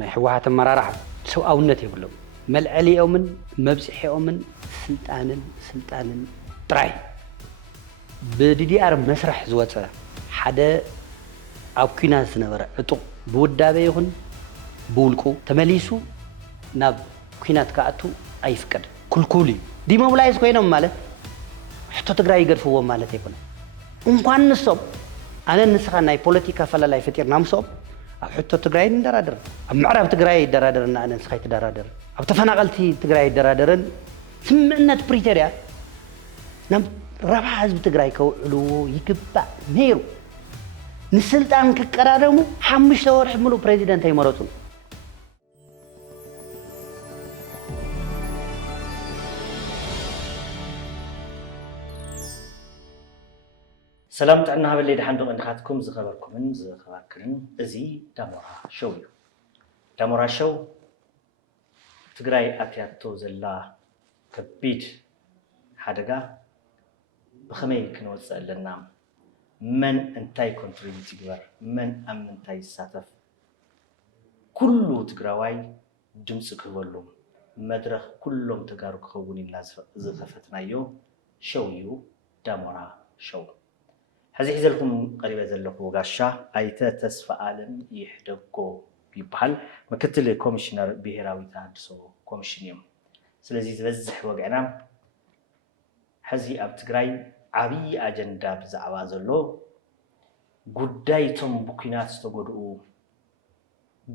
حوات مرارح سو أونتي بلو ملعلي أومن مبسحي أومن سلطان تراي بدي أرم مسرح زوجة حدا أو كنا سنورة عطو بودا بيهون بولكو تمليسو ناب كنا تكاتو أي فكر كل دي ما ولا يسكوينا ماله حتى تقرأ يقرفوا ماله تيكون ومقان نصب أنا نسخة ناي بوليتيكا فلا لا يفتير نامصب حتى تقرأي ندرادر معرب تقرأي درادر أنا نسخة درادر أو تفنقلتي تقرأي درادرن سمعنا بريتيريا نام ربع حزب تقرأي كوعلو يكبع ميرو نسلطان كقرارمو حمش تور حملو بريزيدنت يمرطون سلام تعنا هبلي دحندو انخاتكم زخبركم زخبركن ازي دامورا شو دامورا شو تግራይ አትያቶ ዘላ ከቢድ ሓደጋ ብኸመይ ክንወፅእ ኣለና መን እንታይ ኮንትሪቢዩት ይግበር መን ኣብ ምንታይ ይሳተፍ ኩሉ ትግራዋይ ድምፂ ክህበሉ መድረኽ ኩሎም ተጋሩ ክኸውን ኢልና ዝኸፈትናዮ ሸው እዩ ዳሞራ ሸው ሕዚ ሒዘልኩም ቀሪበ ዘለኹ ጋሻ ኣይተ ተስፋ ዓለም ይሕደጎ ይበሃል ምክትል ኮሚሽነር ብሄራዊ ተሃድሶ ኮሚሽን እዮም ስለዚ ዝበዝሕ ወግዕና ሕዚ ኣብ ትግራይ ዓብይ ኣጀንዳ ብዛዕባ ዘሎ ጉዳይቶም ብኩናት ዝተጎድኡ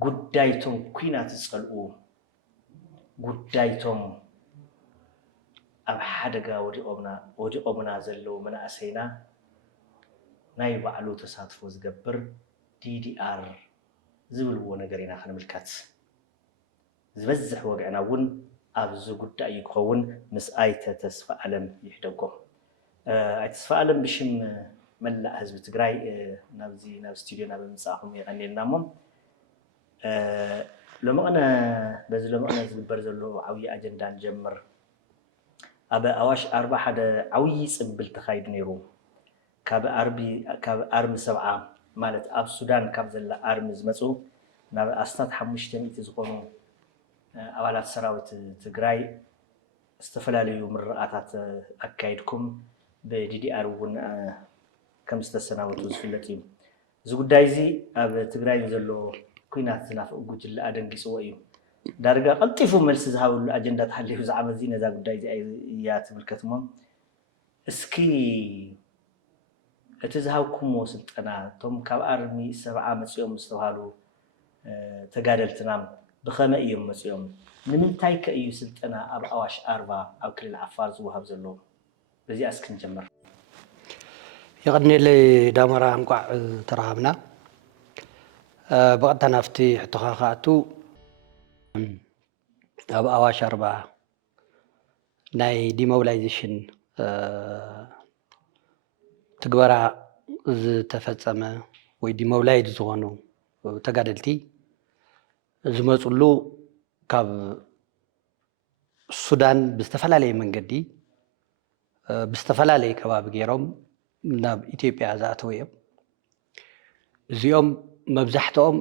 ጉዳይቶም ኩናት ዝጸልኡ ጉዳይቶም ኣብ ሓደጋ ወዲቖምና ዘለዉ መናእሰይና ናይ ባዕሉ ተሳትፎ ዝገብር DDR ዝብልዎ ነገር ኢና ክንምልከት ዝበዝሕ ወግዕና እውን ኣብዚ ጉዳይ ይክኸውን ምስ ኣይተ ተስፋ ዓለም ይሕደጎ ኣይተ ተስፋ ዓለም ብሽም መላእ ህዝቢ ትግራይ ናብ ስቱድዮ ናብ ምጻኹም ይቀኒልና እሞ ለመቕነ በዚ ለመቕነ ዝግበር ዘሎ ዓብይ ኣጀንዳ ንጀምር ኣብ ኣዋሽ 4 ሓደ ዓብይ ጽብል ተኻይዱ ነይሩ ካብ ኣርሚ 7 ማለት ኣብ ሱዳን ካብ ዘላ ኣርሚ ዝመጹ ናብ ኣስታት 500 ዝኾኑ ኣባላት ሰራዊት ትግራይ ዝተፈላለዩ ምርቃታት ኣካይድኩም ብDDR እውን ከም ዝተሰናበቱ ዝፍለጥ እዩ እዚ ጉዳይ እዚ ኣብ ትግራይ ዘሎ ኩናት ዝናፍቕ ጉጅለ ኣደንጊፅዎ እዩ ዳርጋ ቀልጢፉ መልሲ ዝሃብሉ ኣጀንዳ ተሓሊፉ ዝዓመት እዚ ነዛ ጉዳይ እያ ትምልከትሞ እስኪ እቲ ዝሃብኩምዎ ስልጠና ቶም ካብ ኣርሚ 7 መጽኦም ዝተባሃሉ ተጋደልትና ብኸመይ እዮም መጽኦም ንምንታይ ከእዩ ስልጠና ኣብ ኣዋሽ 40 ኣብ ክልል ዓፋር ዝወሃብ ዘሎ በዚ ኣስክን ጀመር يقدني لي دامرا انقع ترهبنا بقت نفتي حتخاخاتو اب اواش 4 ناي ديموبلايزيشن تغبرا تفصمه وي ديموبلايز زونو تغادلتي زمصلو كاب السودان بستفلالي منغدي بستفلالي كباب غيروم ناب ኢትዮጵያ زاتويم እዚኦም መብዛሕትኦም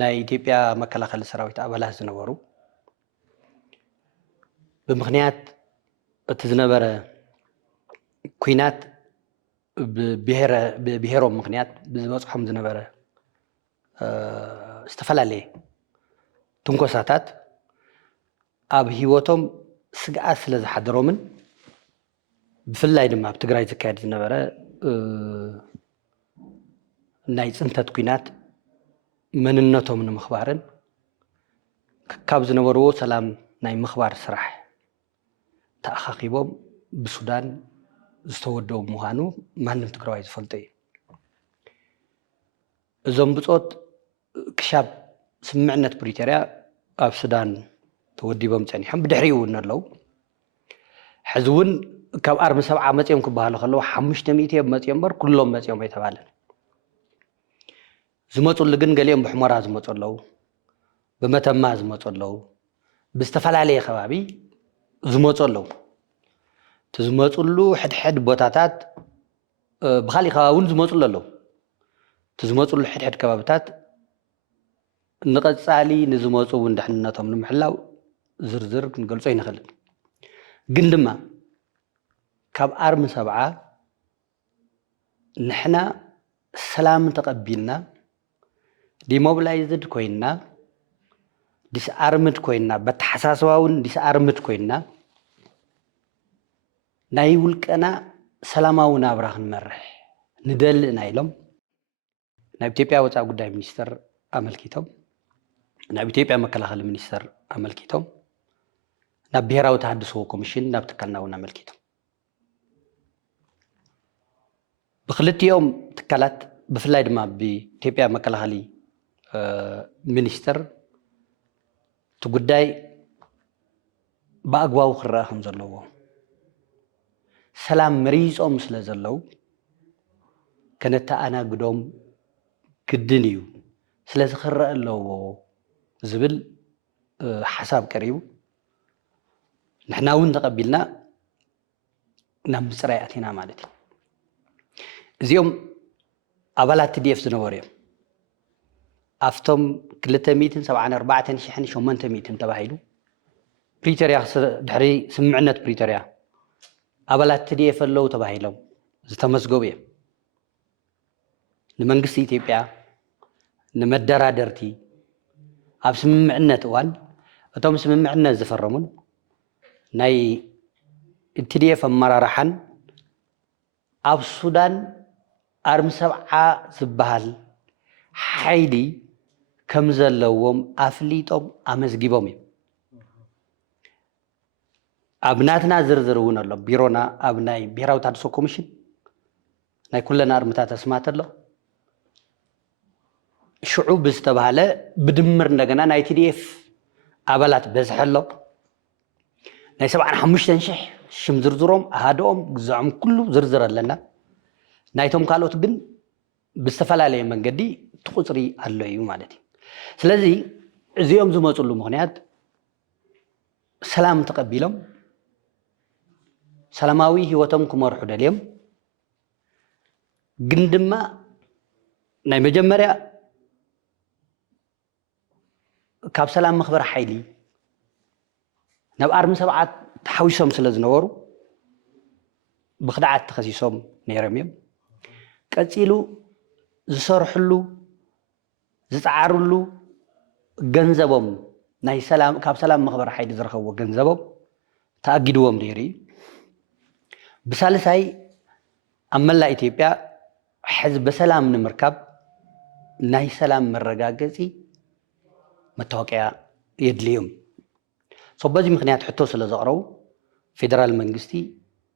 ናይ ኢትዮጵያ መከላኸሊ ሰራዊት ኣባላት ዝነበሩ ብምኽንያት እቲ ዝነበረ ኩናት ብብሔሮም ምኽንያት ብዝበጽሖም ዝነበረ ዝተፈላለዩ ትንኮሳታት ኣብ ህይወቶም ስግኣት ስለ ዝሓደሮምን ብፍላይ ድማ ኣብ ትግራይ ዝካየድ ዝነበረ ናይ ጽንተት ኩናት መንነቶም ንምኽባርን ካብ ዝነበርዎ ሰላም ናይ ምኽባር ስራሕ ተኣኻኺቦም ብሱዳን ዝተወደቡ ምዃኑ ማንም ትግራዋይ ዝፈልጦ እዩ እዞም ብጾት ክሻብ ስምዕነት ፕሪቶሪያ ኣብ ሱዳን ተወዲቦም ጸኒሖም ብድሕሪኡ እውን ኣለዉ ሕዚ እውን ካብ ኣርሚ 7 መጽኦም ክበሃሉ ከለዉ 500 መጽኦም በር ኩሎም መጽኦም ኣይተባለን ዝመጹሉ ግን ገሊኦም ብሕሞራ ዝመጹ ኣለዉ ብመተማ ዝመጹ ኣለዉ ብዝተፈላለየ ከባቢ ዝመጹ ኣለዉ ትዝመጹሉ ሕድሕድ ቦታታት ብኻሊእ ከባቢ እውን ዝመጹሉ ኣለዉ ትዝመጹሉ ሕድሕድ ከባቢታት ንቀጻሊ ንዝመፁ እንድሕነቶም ንምሕላው ዝርዝር ክንገልጾ ይንኽእል ግን ድማ ካብ ኣርሚ 70 ንሕና ሰላም ተቀቢልና ዲሞቢላይዝድ ኮይና ዲስአርምድ ኮይና በተሐሳስባውን ዲስአርምድ ኮይና ናይ ውልቀና ሰላማዊ ናብራ ክንመርሕ ንደልእና ኢሎም ናብ ኢትዮጵያ ወፃኢ ጉዳይ ሚኒስተር ኣመልኪቶም ናብ ኢትዮጵያ መከላኸሊ ሚኒስተር ኣመልኪቶም ናብ ብሔራዊ ተሃድሶ ኮሚሽን ናብ ትካልና እውን ኣመልኪቶም ብክልቲኦም ትካላት ብፍላይ ድማ ብኢትዮጵያ መከላኸሊ ሚኒስተር እቲ ጉዳይ ብኣግባቡ ክረአ ከም ዘለዎ ሰላም መሪፆም ስለ ዘለው ከነተኣናግዶም ግድን እዩ ስለዚ ክረአ ኣለዎ ዝብል ሓሳብ ቀሪቡ ንሕና እውን ተቀቢልና ናብ ምፅራይ ኣቲና ማለት እዩ እዚኦም ኣባላት TDF ዝነበሩ እዮም ኣፍቶም 274,800 ተባሂሉ ፕሪቶሪያ ድሕሪ ስምምዕነት ፕሪቶሪያ ኣባላት TDF ኣለው ተባሂሎም ዝተመስገቡ እዮም ንመንግስቲ ኢትዮጵያ ንመደራደርቲ ኣብ ስምምዕነት እዋን እቶም ስምምዕነት ዝፈረሙን ናይ TDF ኣመራርሓን ኣብ ሱዳን ኣርሚ 70 ዝበሃል ሓይሊ ከም ዘለዎም ኣፍሊጦም ኣመዝጊቦም እዮም ኣብ ናትና ዝርዝር እውን ኣሎ ቢሮና ኣብ ናይ ብሔራዊ ተሃድሶ ኮሚሽን ናይ ኩለን ኣርምታት ኣስማት ኣሎ ሽዑ ብዝተባሃለ ብድምር እንደገና ናይ TDF ኣባላት በዝሒ ኣሎ ናይ 75,000 ሽም ዝርዝሮም ኣሃዶኦም ግዛዖም ኩሉ ዝርዝር ኣለና ናይቶም ካልኦት ግን ብዝተፈላለየ መንገዲ ትቁፅሪ ኣሎ እዩ ማለት እዩ ስለዚ እዚኦም ዝመፁሉ ምክንያት ሰላም ተቀቢሎም ሰላማዊ ህይወቶም ክመርሑ ደልዮም ግን ድማ ናይ መጀመርያ ካብ ሰላም መኽበር ሓይሊ ናብ ኣርሚ 70 ተሓዊሶም ስለ ዝነበሩ ብክድዓት ተኸሲሶም ነይሮም እዮም ቀፂሉ ዝሰርሕሉ ዝፃዓርሉ ገንዘቦም ናይ ሰላም ካብ ሰላም መኽበር ሓይሊ ዝረኸብዎ ገንዘቦም ተኣጊድዎም ነይሩ ብሳልሳይ ኣብ መላእ ኢትዮጵያ ሕዚ በሰላም ንምርካብ ናይ ሰላም መረጋገፂ መታወቂያ የድልዮም በዚ ምክንያት ሕቶ ስለ ዘቕረቡ ፌደራል መንግስቲ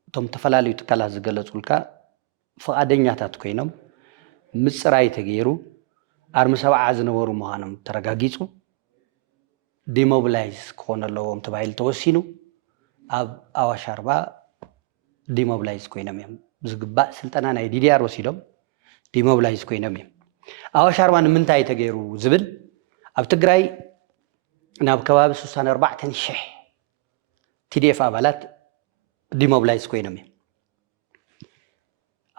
እቶም ተፈላለዩ ትካላት ዝገለጹልካ ፈቃደኛታት ኮይኖም ምፅራይ ተገይሩ ኣርሚ 70 ዝነበሩ ምዃኖም ተረጋጊፁ ዲሞቢላይዝ ክኾኑ ኣለዎም ተባሂሉ ተወሲኑ ኣብ ኣዋሽ 40 ዲሞቢላይዝ ኮይኖም እዮም ዝግባእ ስልጠና ናይ DDR ወሲዶም ዲሞቢላይዝ ኮይኖም እዮም ኣዋሽ 40 ንምንታይ ተገይሩ ዝብል ኣብ ትግራይ ናብ ከባቢ 64,000 TDF ኣባላት ዲሞቢላይዝ ኮይኖም እዮም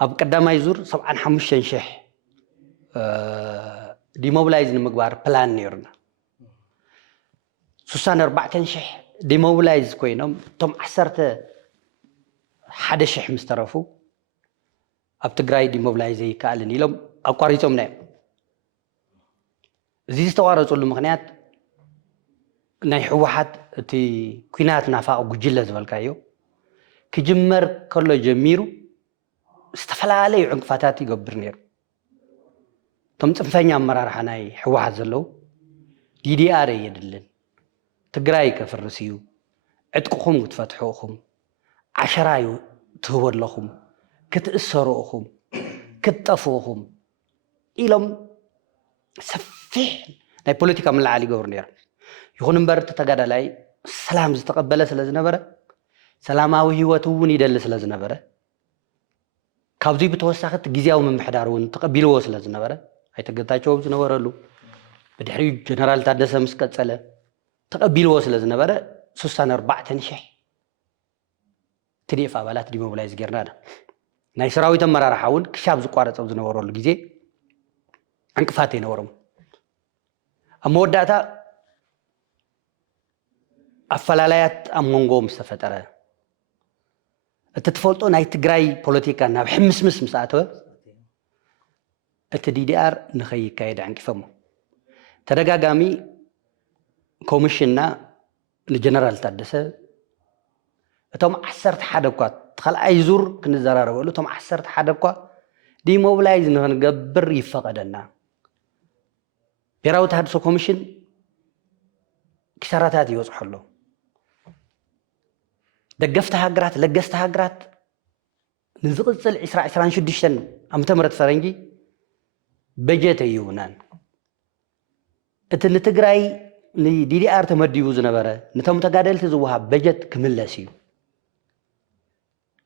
ኣብ ቀዳማይ ዙር 75,000 ዲሞቢላይዝ ንምግባር ፕላን ነይሩና 64,000 ዲሞቢላይዝ ኮይኖም እቶም 11,000 ምስ ተረፉ ኣብ ትግራይ ዲሞቢላይዝ ይከኣልን ኢሎም ኣቋሪፆም ናዮም እዚ ዝተቋረፀሉ ምክንያት ናይ ሕወሓት እቲ ኩናት ናፋቅ ጉጅለ ዝበልካዮ ክጅመር ከሎ ጀሚሩ ዝተፈላለዩ ዕንቅፋታት ይገብር ነይሩ እቶም ፅንፈኛ ኣመራርሓ ናይ ሕወሓት ዘለው DDR የድልን ትግራይ ከፍርስ እዩ ዕጥቅኹም ክትፈትሑ ኢኹም ዓሸራ ትህቡ ኣለኹም ክትእሰሩ ኢኹም ክትጠፍኡ ኢኹም ኢሎም ሰፊሕ ናይ ፖለቲካ መላዓሊ ይገብሩ ነይሮም ይኹን እምበር ተጋዳላይ ሰላም ዝተቀበለ ስለ ዝነበረ ሰላማዊ ህይወት እውን ይደሊ ስለ ዝነበረ ካብዚ ብተወሳኺ ጊዜያዊ ምምሕዳር እውን ተቀቢልዎ ስለ ዝነበረ ኣይተገታቸውም ዝነበረሉ ብድሕሪ ጀነራል ታደሰ ምስ ቀፀለ ተቀቢልዎ ስለ ዝነበረ 64,000 TDF ኣባላት ዲሞቢላይዝ ጌርና ናይ ሰራዊት ኣመራርሓ እውን ክሻብ ዝቋረፀ ዝነበረሉ ግዜ ዕንቅፋት ይነበሮም أموداتا أفلالايات أمونغوم استفترة التتفولتو ناي تجراي بوليتيكا ناب حمس مساتو التDDR نخي كايد عنك فمو تدقاقامي كوميشننا الجنرال تادسة توم عسرت حدقات تخل أيزور كنزرار ولو توم عسرت حدقات دي موبلايز نغبر يفقدنا بيراو تحدثو كوميشن كساراتات يوصح له دقفتها قرات لقستها قرات نزقصل 20 شدشتن أمتمرت فرنجي بجت يونان اتن تግራይ ዲዲአር ተመዲቡ ዝነበረ ነቶም ተጋደልቲ ዝወሃብ በጀት ክምለስ እዩ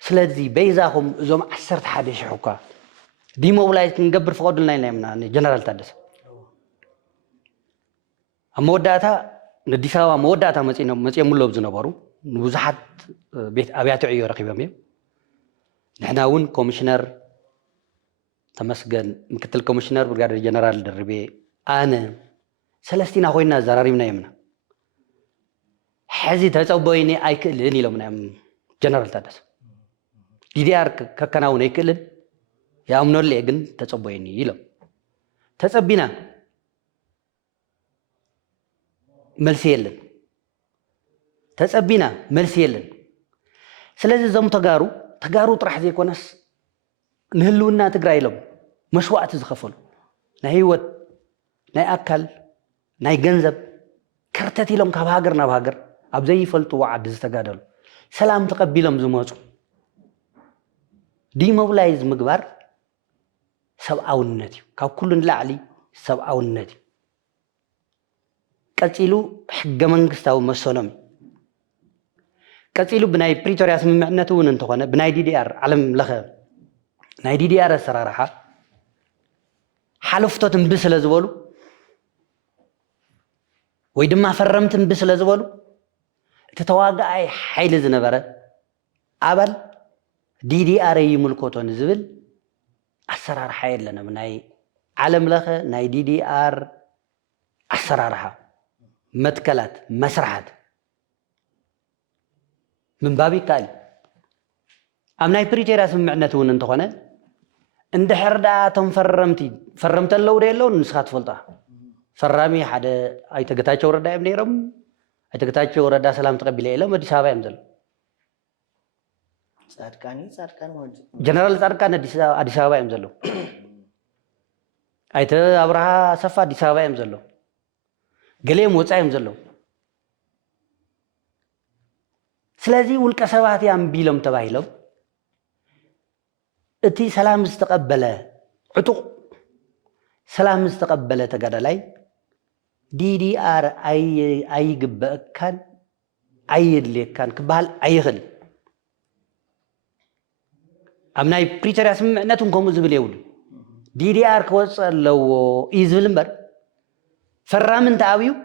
ስለዚ በይዛኹም እዞም 11 ሺህ እኳ ዲሞብላይዝ ክንገብር ፈቅዱልና ኢና ጀነራል ታደሰ አመወዳታ ንአዲስ አበባ መወዳታ መጽየሙሎም ዝነበሩ ብዙሓት ቤት አብያተ ዕዮ ረኺቦም እዮም ንሕና እውን ኮሚሽነር ተመስገን ምክትል ኮሚሽነር ብርጋዴር ጀነራል ደርቤ አነ سلستينا خوينا زراريمنا يمنا حزي تصبويني ايكلن يلومنا جنرال تادس DDR ككناون ايكلن يا امنولي ግን تصبويني يلوم تصبينا መልስ የለን تصبينا መልስ የለን ስለዚህ ዘሙ ተጋሩ ጥራሕ ዘይኮነስ ንህልውና ትግራይ ኢሎም መስዋዕት ዝኸፈሉ ናይ ህይወት ናይ አካል ናይ ገንዘብ ከርተት ኢሎም ካብ ሃገር ናብ ሃገር ኣብ ዘይፈልጥዎ ዓዲ ዝተጋደሉ ሰላም ተቀቢሎም ዝመጹ ዲሞብላይዝ ምግባር ሰብኣውነት እዩ ካብ ኩሉ ንላዕሊ ሰብኣውነት እዩ ቀፂሉ ሕገ መንግስታዊ መሰሎም ቀፂሉ ብናይ ፕሪቶሪያ ስምምዕነት እውን እንተኾነ ብናይ DDR ዓለም ለኸ ናይ DDR ኣሰራርሓ ሓለፍቶት እምብስለ ዝበሉ ወይ ድማ ፈረምትን ብስለ ዝበሉ ተተዋጋይ ኃይል ዝነበረ አባል DDR ይምልኮቶን ዝብል አሰራርሓ የለንም ናይ ዓለም ለኸ ናይ DDR አሰራርሓ መትከላት መስራሓት ምንባቢ ካል ኣብ ናይ ፕሪቶሪያ ስምምዕነት እውን እንተኾነ እንድሕርዳ ቶም ፈረምተለው ደለው ንስኻ ትፈልጣ فرامي حدا أي تقطعوا وردا ابن يرم أي تقطعوا وردا سلام تقبله إلا ما ديسابا يمزل ساركان جنرال ساركان ديسابا يمزلو أي تا أبرها سفا ديسابا يمزلو قليم وصا يمزلو سلازي والكسبات يام بيلم تبايلم اتي سلام استقبله عتق سلام استقبله تقدلاي DDR أي جبأ كان أي اللي كان كبال أي خل أمناي بريتر اسم ناتون كم زبليول DDR كوس لو إيزبلمبر فرامن تعويو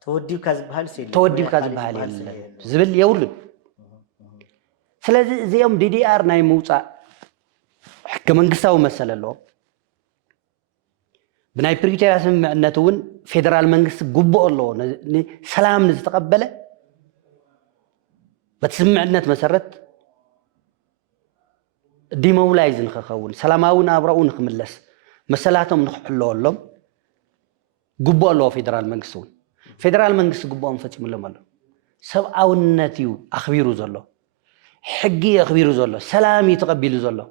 توديو كاز بحال زبل يول سلازي زيهم DDR ناي موسى كمان قصاو مسألة له بناي بريتيريا سمعنتون فيدرال منغست غبو الله سلام نتقبله بتسمعنت مسرت ديموبلايز نخخون سلاماون ابراون نخملس مسلاتهم نخحلولهم غبو الله فيدرال منغست غبوهم فتيملهم الله سبعاونتيو اخبيرو زلو حقي اخبيرو زلو سلامي تقبلو زلو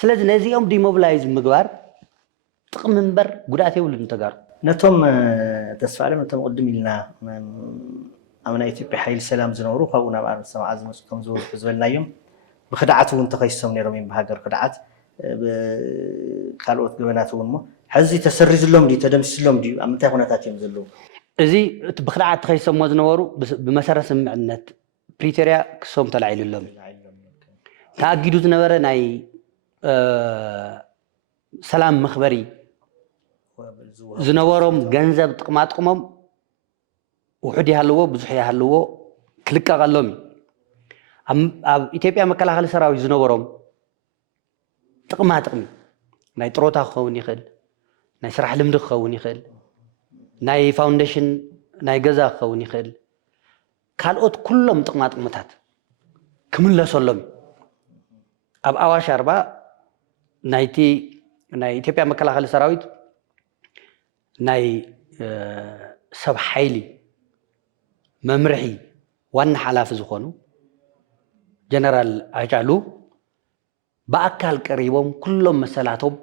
ስለዚህ ነዚኦም ዲሞብላይዝ ምግባር ጥቅም እንበር ጉዳት ይውልን ተጋሩ ነቶም ተስፋለም ነቶም ቅድም ኢልና አምና ኢትዮጵያ ኃይል ሰላም ዝነበሩ ካብኡና ባር ሰማዓ ዝመጽ ከም ዝበልናዮም ብخدعات እውን ተኸይሰም ነሮም በሃገር خدعات ካልኦት ገበናት እውን ሕዚ ተሰሪዝሎም ዲ ተደምስሎም ዲ አምንታይ ኾነታት እዮም ዘለው እዚ ብخدعات ተኸይሰም ዝነበሩ ብመሰረት ስምዕነት ፕሪቶሪያ ክሶም ተላዒልሎም ታጊዱ ዝነበረ ናይ ሰላም መኽበሪ ዝነበሮም ገንዘብ ጥቅማጥቅሞም ውሑድ ያህልዎ ብዙሕ ያህልዎ ክልቀቀሎም ኣብ ኢትዮጵያ መከላኸሊ ሰራዊት ዝነበሮም ጥቅማጥቅሚ ናይ ጥሮታ ክኸውን ይኽእል ናይ ስራሕ ልምዲ ክኸውን ይኽእል ናይ ፋውንዴሽን ናይ ገዛ ክኸውን ይኽእል ካልኦት ኩሎም ጥቕማጥቕምታት ክምለሰሎም ኣብ ኣዋሽ ኣርባ ናይ ኢትዮጵያ መከላኸሊ ሰራዊት ናይ ሰብ ሓይሊ መምርሒ ዋና ሓላፊ ዝኾኑ ጀነራል ኣጫሉ በኣካል ቀሪቦም ኩሎም መሰላቶም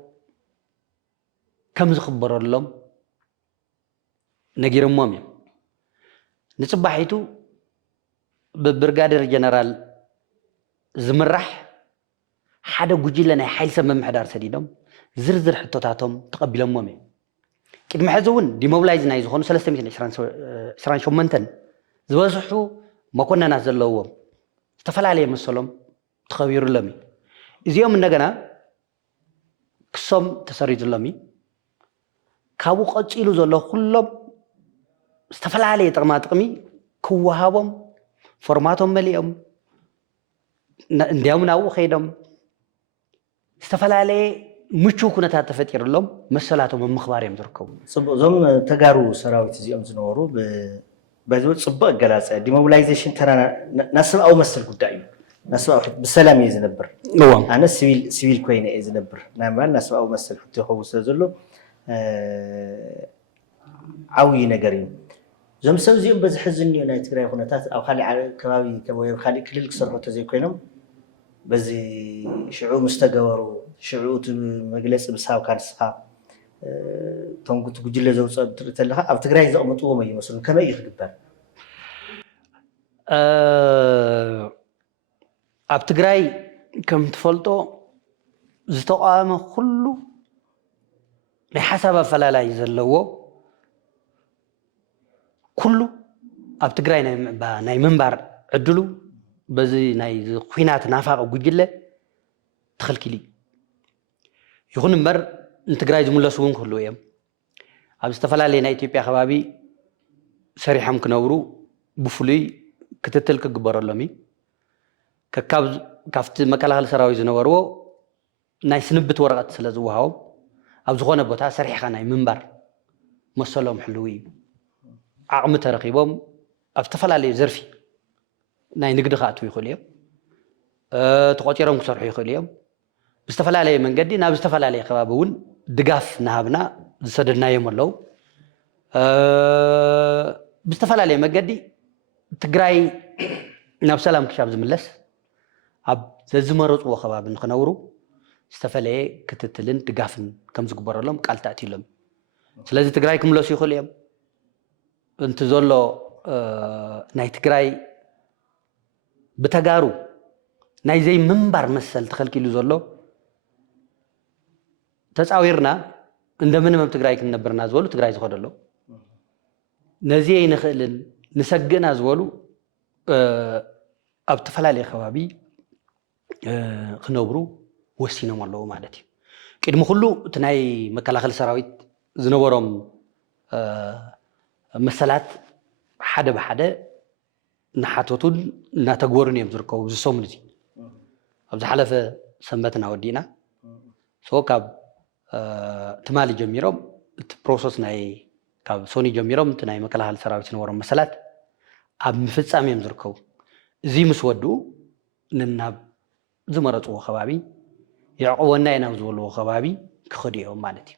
ከም ዝኽበረሎም ነጊሮሞም እዮም ንጽባሒቱ ብብርጋዴር ጀነራል ዝምራሕ ሓደ ጉጅለ ናይ ሓይሊ ሰብ ምምሕዳር ሰዲዶም ዝርዝር ሕቶታቶም ተቐቢሎሞም እዮም ቅድሚ ሕዚ እውን ዲሞብላይዝ ናይ ዝኾኑ 328 ዝበዝሑ መኮነናት ዘለዎም ዝተፈላለየ መሰሎም ተኸቢሩሎም እዩ እዚኦም እንደገና ክሶም ተሰሪዙሎም እዩ ካብኡ ቀፂሉ ዘሎ ኩሎም ዝተፈላለየ ጥቕማጥቕሚ ክወሃቦም ፎርማቶም መሊኦም እንዲያውም ናብኡ ኸይዶም ዝተፈላለየ ምቹው ኩነታት ተፈጢሩሎም መሰላቶም ምኽባር እዮም ዝርከቡ እዞም ተጋሩ ሰራዊት እዚኦም ዝነበሩ በዚው ጽቡቕ ገላጸ ዲሞቢላይዜሽን ተራ ናስብኣዊ መስል ጉዳይ እዩ ናስብኣዊ ብሰላም እዩ ዝነብር ኣነ ሲቪል ኮይነ እዩ ዝነብር ናምባል ናስብኣዊ መስል ሕቶ ይኸው ስለዘሎ ዓብዪ ነገር እዩ እዞም ሰብ እዚኦም በዚ ሕዚ እኒኦ ናይ ትግራይ ኩነታት ኣብ ካሊእ ከባቢ ወይ ካሊእ ክልል ክሰርሑ ተዘይኮይኖም በዚ ሽዑ ምስ ተገበሩ ሽዑ መግለፂ ምሳብካ ንስኻ እቶም ጉጅለ ዘውፅእ ትርኢ ተለኻ ኣብ ትግራይ ዘቕምጥዎም ኣይመስሉን ከመይ እዩ ክግበር ኣብ ትግራይ ከም ትፈልጦ ዝተቃወመ ኩሉ ናይ ሓሳብ ኣፈላላይ ዘለዎ ኩሉ ኣብ ትግራይ ናይ ምንባር ዕድሉ በዚ ናይ ኩናት ናፋቕ ጉጅለ ተኸልኪሉ ይኹን እምበር ንትግራይ ዝምለሱ እውን ክህልው እዮም ኣብ ዝተፈላለየ ናይ ኢትዮጵያ ከባቢ ሰሪሖም ክነብሩ ብፍሉይ ክትትል ክግበረሎም እዩ ካብቲ መከላኸሊ ሰራዊት ዝነበርዎ ናይ ስንብት ወረቐት ስለ ዝወሃቦም ኣብ ዝኾነ ቦታ ሰሪሕኻ ናይ ምንባር መሰሎም ሕልው እዩ ዓቕሚ ተረኺቦም ኣብ ዝተፈላለየ ዘርፊ ናይ ንግዲ ክኣትዉ ይኽእሉ እዮም ተቆፂሮም ክሰርሑ ይኽእሉ እዮም ብዝተፈላለየ መንገዲ ናብ ዝተፈላለየ ከባቢ እውን ድጋፍ ናሃብና ዝሰደድናዮም ኣለዉ ብዝተፈላለየ መንገዲ ትግራይ ናብ ሰላም ክሻብ ዝምለስ ኣብ ዘዝመረፅዎ ከባቢ ንኽነብሩ ዝተፈለየ ክትትልን ድጋፍን ከም ዝግበረሎም ቃል ተኣትዩሎም ስለዚ ትግራይ ክምለሱ ይኽእሉ እዮም እንት ዘሎ ናይ ትግራይ ብተጋሩ ናይ ዘይ ምንባር መሰል ተኸልኪሉ ዘሎ ተፃዊርና እንደምንም ኣብ ትግራይ ክንነብርና ዝበሉ ትግራይ ዝኸደሎ ነዚ ይንኽእልን ንሰግእና ዝበሉ ኣብ ተፈላለየ ከባቢ ክነብሩ ወሲኖም ኣለዉ ማለት እዩ ቅድሚ ኩሉ እቲ ናይ መከላኸሊ ሰራዊት ዝነበሮም መሰላት ሓደ ብሓደ ናሓተቱን እናተግበሩን እዮም ዝርከቡ ዝሰሙን እዚ ኣብ ዝሓለፈ ሰንበት እናወዲእና ካብ ትማሊ ጀሚሮም እቲ ፕሮሰስ ናይ ካብ ሶኒ ጀሚሮም እቲ ናይ መከላኸሊ ሰራዊት ዝነበሮም መሰላት ኣብ ምፍጻም እዮም ዝርከቡ እዚ ምስ ወድኡ ንናብ ዝመረፅዎ ከባቢ ይዕቅበና ኢና ዝበልዎ ከባቢ ክኸዱ እዮም ማለት እዩ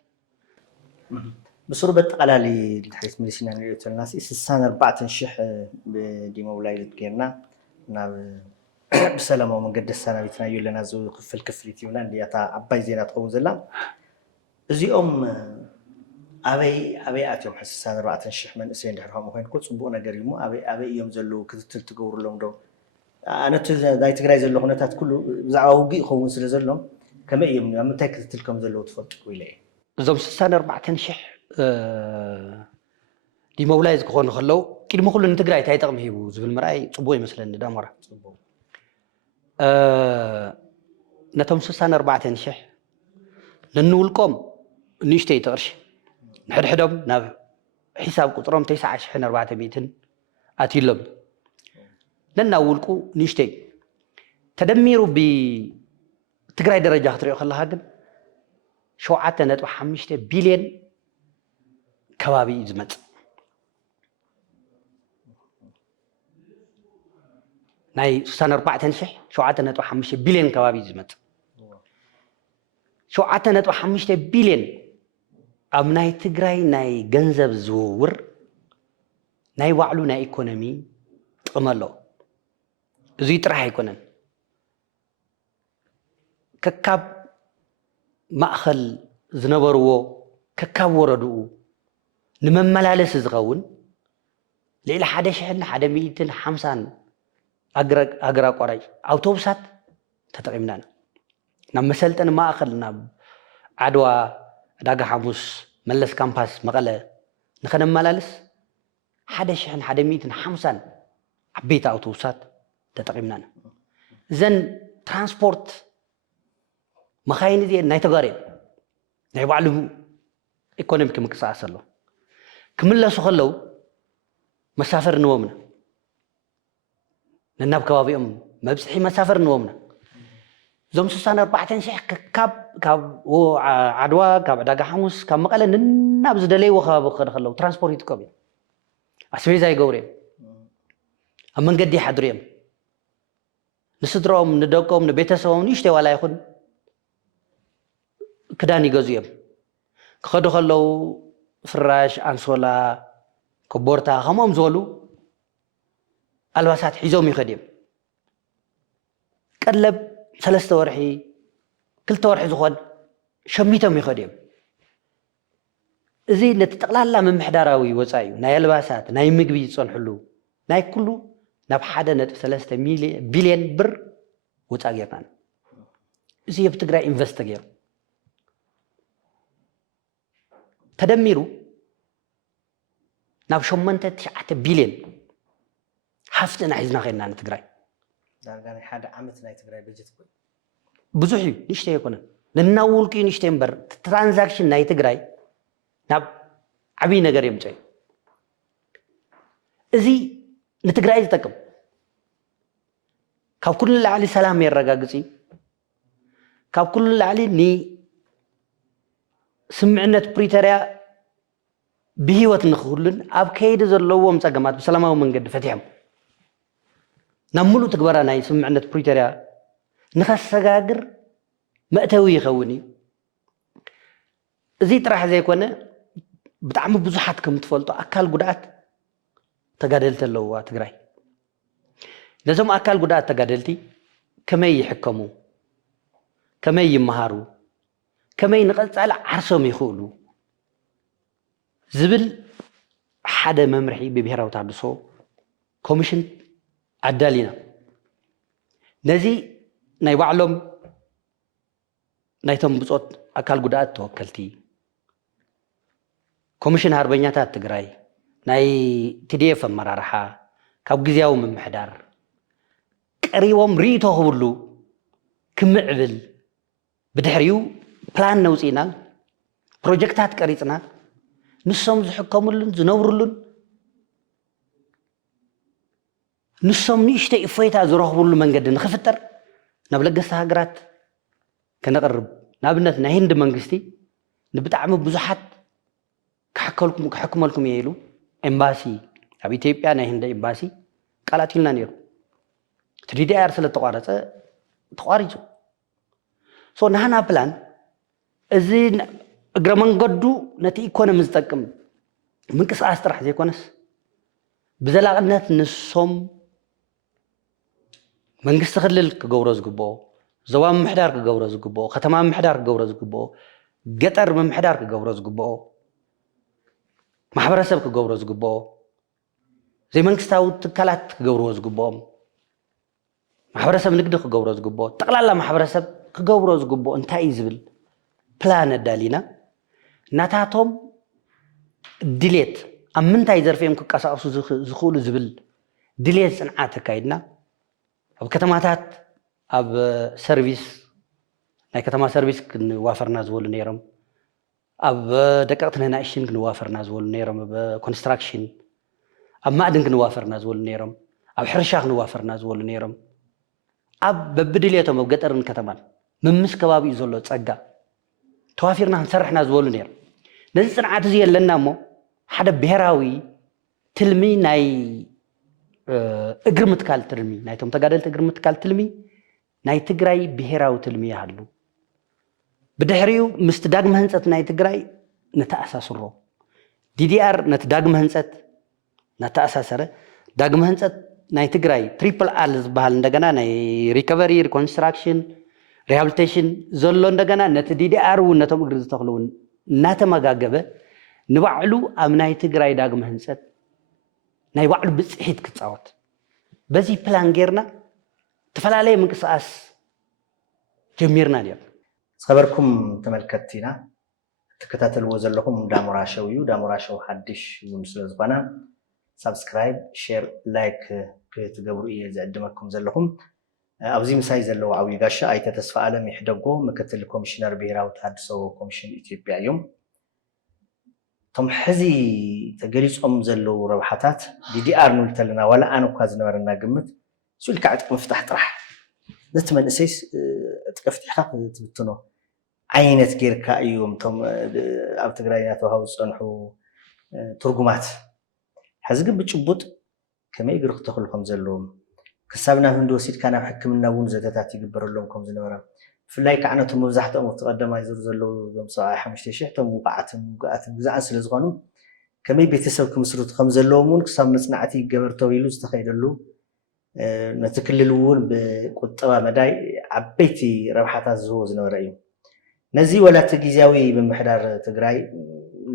ብስሩ በጠቃላሊ ድሕሪት ሚሊስና ንሪኦ ዘለና 64,000 ብዲሞብላይዝ ጌርና ናብ ብሰላማዊ መንገዲ ሰናቢትና እዩ ለና ዝክፍል ክፍሊት ይብና እንዲያታ ዓባይ ዜና ትኸውን ዘላ እዚኦም ኣበይ ኣትዮም 64,000 መንእሰይ እንድሕርኦም ኮይንኩ ፅቡቕ ነገር እዩ ሞ ኣበይ እዮም ዘለዉ ክትትል ትገብሩሎም ዶ ኣነቲ ናይ ትግራይ ዘሎ ኩነታት ኩሉ ብዛዕባ ውግእ ይኸውን ስለ ዘሎም ከመይ እዮም ኣብ ምንታይ ክትትል ከም ዘለዉ ትፈልጡ ኢለ እየ እዞም 64,000 ዲሞብላይዝ ክኾኑ ከለዉ ቅድሚ ኩሉ ንትግራይ እንታይ ጥቕሚ ሂቡ ዝብል ምርኣይ ፅቡቕ ይመስለኒ ዳሞራ ነቶም 64,000 ነንውልቆም ንእሽተይ ተቕርሺ ንሕድሕዶም ናብ ሒሳብ ቁጥሮም 9,400 ኣትዩሎም ነናብ ውልቁ ንእሽተይ ተደሚሩ ብትግራይ ደረጃ ክትሪኦ ከለካ ግን 7.5 ቢልዮን ከባቢ ዝመጽእ ናይ 64,7.5 ቢልዮን ከባቢ ዝመጽ 7.5 ቢልዮን ኣብ ናይ ትግራይ ናይ ገንዘብ ዝውውር ናይ ባዕሉ ናይ ኢኮኖሚ ጥቕሚ ኣለዎ እዙይ ጥራሕ ኣይኮነን ከካብ ማእኸል ዝነበርዎ ከካብ ወረድኡ ንመመላለሲ ዝኸውን ልዕሊ 1,150 ኣገር ኣቋራጭ ኣውቶቡሳት ተጠቒምና ናብ መሰልጠኒ ማእኸል ናብ ዓድዋ ዕዳጋ ሐሙስ መለስ ካምፓስ መቐለ ንኸነመላልስ 1,150 ዓበይቲ ኣውቶቡሳት ተጠቒምና እዘን ትራንስፖርት መኻይን እዚአን ናይ ተጋሩ እየን ናይ ባዕሉ ኢኮኖሚ ክምንቅስቓስ ኣሎ ክምለሱ ከለው መሳፈር ንቦምና ነናብ ከባቢኦም መብፅሒ መሳፈር ንቦምና እዞም 64,000 ካብ ዓድዋ ካብ ዕዳጋ ሐሙስ ካብ መቐለ ንናብ ዝደለይዎ ከባቢ ክኸዱ ከለው ትራንስፖርት ይጥቀሙ እዮም ኣስቤዛ ይገብሩ እዮም ኣብ መንገዲ ይሓድሩ እዮም ንስድሮኦም ንደቆም ንቤተሰቦም ንእሽተይ ዋላ ይኹን ክዳን ይገዙ እዮም ክኸዱ ከለው ፍራሽ ኣንሶላ ኮቦርታ ከምኦም ዝበሉ ኣልባሳት ሒዞም ይኸዱ እዮም ቀለብ 3 ወርሒ 2 ወርሒ ዝኾን ሸሚቶም ይኸዱ እዮም እዚ ነቲ ጠቕላላ ምምሕዳራዊ ወፃኢ እዩ ናይ ኣልባሳት ናይ ምግቢ ዝፀንሕሉ ናይ ኩሉ ናብ 1.3 ቢልዮን ብር ወፃኢ ጌርና እዚ ኣብ ትግራይ ኢንቨስት ገይሩ ተደሚሩ ናብ 8-9 ቢልዮን ሃፍትና ሒዝና ኸይድና ንትግራይ ዳርጋ ናይ ሓደ ዓመት ናይ ትግራይ በጀት ኮይኑ ብዙሕ እዩ ንእሽተይ ኣይኮነን ነናውልቂ ንእሽተይ እምበር ትራንዛክሽን ናይ ትግራይ ናብ ዓብይ ነገር የምፅእ እዚ ንትግራይ ዝጠቅም ካብ ኩሉ ላዕሊ ሰላም የረጋግፅ ካብ ኩሉ ላዕሊ ስምዕነት ፕሪቶሪያ ብሂወት ንኽህሉን ኣብ ከይዲ ዘለዎም ፀገማት ብሰላማዊ መንገዲ ፈቲሖም ናብ ሙሉእ ትግበራ ናይ ስምዕነት ፕሪቶሪያ ንኸሰጋግር መእተዊ ይኸውን እዩ እዚ ጥራሕ ዘይኮነ ብጣዕሚ ብዙሓት ከም ትፈልጦ ኣካል ጉድኣት ተጋደልቲ ኣለውዋ ትግራይ ነዞም ኣካል ጉድኣት ተጋደልቲ ከመይ ይሕከሙ ከመይ ይመሃሩ ከመይ ንቐፃሊ ዓርሶም ይኽእሉ ዝብል ሓደ መምርሒ ብብሔራዊ ተሃድሶ ኮሚሽን ኣዳሊና ነዚ ናይ ባዕሎም ናይቶም ብፆት ኣካል ጉድኣት ተወከልቲ ኮሚሽን ሃርበኛታት ትግራይ ናይ TDF ኣመራርሓ ካብ ግዝያዊ ምምሕዳር ቀሪቦም ርእይቶ ክብሉ ክምዕብል ብድሕሪኡ ፕላን ነውፂና ፕሮጀክታት ቀሪፅና ንሶም ዝሕከሙሉን ዝነብሩሉን ንሶም ንእሽተይ እፎይታ ዝረኽቡሉ መንገዲ ንኽፍጠር ናብ ለገስቲ ሃገራት ከነቕርብ ንኣብነት ናይ ህንዲ መንግስቲ ንብጣዕሚ ብዙሓት ክሕክመልኩም እየ ኢሉ ኤምባሲ ኣብ ኢትዮጵያ ናይ ህንዲ ኤምባሲ ቃላቲልና ነይሩ TDR ስለ ተቋረፀ ተቋሪፁ ንሃና ፕላን እዚ እግረ መንገዱ ነቲ ኢኮኖሚ ዝጠቅም ምንቅስቃስ ጥራሕ ዘይኮነስ ብዘላቕነት ንሶም መንግስቲ ክልል ክገብሮ ዝግብኦ ዞባ ምምሕዳር ክገብሮ ዝግብኦ ከተማ ምምሕዳር ክገብሮ ዝግብኦ ገጠር ምምሕዳር ክገብሮ ዝግብኦ ማሕበረሰብ ክገብሮ ዝግብኦ ዘይመንግስታዊ ትካላት ክገብርዎ ዝግብኦም ማሕበረሰብ ንግዲ ክገብሮ ዝግብኦ ጠቕላላ ማሕበረሰብ ክገብሮ ዝግብኦ እንታይ እዩ ዝብል ፕላን ኣዳሊና ናታቶም ድሌት ኣብ ምንታይ ዘርፊኦም ክቀሳቀሱ ዝኽእሉ ዝብል ድሌት ፅንዓት ኣካይድና ኣብ ከተማታት ኣብ ሰርቪስ ናይ ከተማ ሰርቪስ ክንዋፈርና ዝበሉ ነይሮም ኣብ ደቀቕቲ ንኣሽትን ክንዋፈርና ዝበሉ ነይሮም ኣብ ኮንስትራክሽን ኣብ ማዕድን ክንዋፈርና ዝበሉ ነይሮም ኣብ ሕርሻ ክንዋፈርና ዝበሉ ነይሮም ኣብ በብድሌቶም ኣብ ገጠርን ከተማን ምምስ ከባቢኡ ዘሎ ፀጋ ተዋፊርና ክንሰርሕና ዝበሉ ነይሮም ነዚ ፅንዓት እዚ የለና እሞ ሓደ ብሔራዊ ትልሚ ናይ እግር ምትካል ትልሚ ናይቶም ተጋደልቲ እግር ምትካል ትልሚ ናይ ትግራይ ብሄራዊ ትልሚ ያህሉ ብድሕሪው ምስቲ ዳግመ ህንፀት ናይ ትግራይ ነተኣሳስሮ ዲዲአር ነቲ ዳግመ ህንፀት ነተኣሳሰረ ዳግመ ህንፀት ናይ ትግራይ ትሪፕል አር ዝበሃል እንደገና ናይ ሪከቨሪ ሪኮንስትራክሽን ሪሃብሊቴሽን ዘሎ እንደገና ነቲ ዲዲአር እውን ነቶም እግሪ ዝተኽሉ እውን እናተመጋገበ ንባዕሉ ኣብ ናይ ትግራይ ዳግመ ህንፀት ናይ ባዕሉ ብፅሒት ክፃወት በዚ ፕላን ጌርና ተፈላለየ ምንቅስቃስ ጀሚርና ድዮም ዝኸበርኩም ተመልከትቲና ትከታተልዎ ዘለኹም ዳሞራ ሾው እዩ ዳሞራ ሾው ሓድሽ እውን ስለ ዝኾነ ሳብስክራይብ ሼር ላይክ ክትገብሩ እየ ዝዕድመኩም ዘለኹም ኣብዚ ምሳይ ዘለዎ ዓብዪ ጋሻ ኣይተ ተስፋ ኣለም ይሕደጎ ምክትል ኮሚሽነር ብሄራዊ ተሃድሶ ኮሚሽን ኢትዮጵያ እዮም ቶም ሕዚ ተገሊፆም ዘለዉ ረብሓታት ዲዲአር ንብል ተለና ዋላ ኣነ እኳ ዝነበረና ግምት ስኢልካ ዕጥቂ ምፍታሕ ጥራሕ ነቲ መንእሰይስ ዕጥቂ ፍቲሕካ ክትብትኖ ዓይነት ጌርካ እዮም እቶም ኣብ ትግራይ እናተዋሃቡ ዝፀንሑ ትርጉማት ሕዚ ግን ብጭቡጥ ከመይ እግሪ ክተኽሉ ከም ዘለዎም ክሳብ ናብ ህንዲ ወሲድካ ናብ ሕክምና እውን ዘተታት ይግበረሎም ከም ዝነበረ ብፍላይ ከዓ ነቶም መብዛሕትኦም ኣብቲ ቀዳማይ ዙር ዘለዉ ዞም 75,000 እቶም ውቃዓትን ውግኣትን ግዛኣን ስለ ዝኾኑ ከመይ ቤተሰብ ክምስርቱ ከም ዘለዎም እውን ክሳብ መፅናዕቲ ይገበር ተባሂሉ ዝተኸይደሉ ነቲ ክልል እውን ብቁጠባ መዳይ ዓበይቲ ረብሓታት ዝህቦ ዝነበረ እዩ ነዚ ወላ እቲ ግዝያዊ ምምሕዳር ትግራይ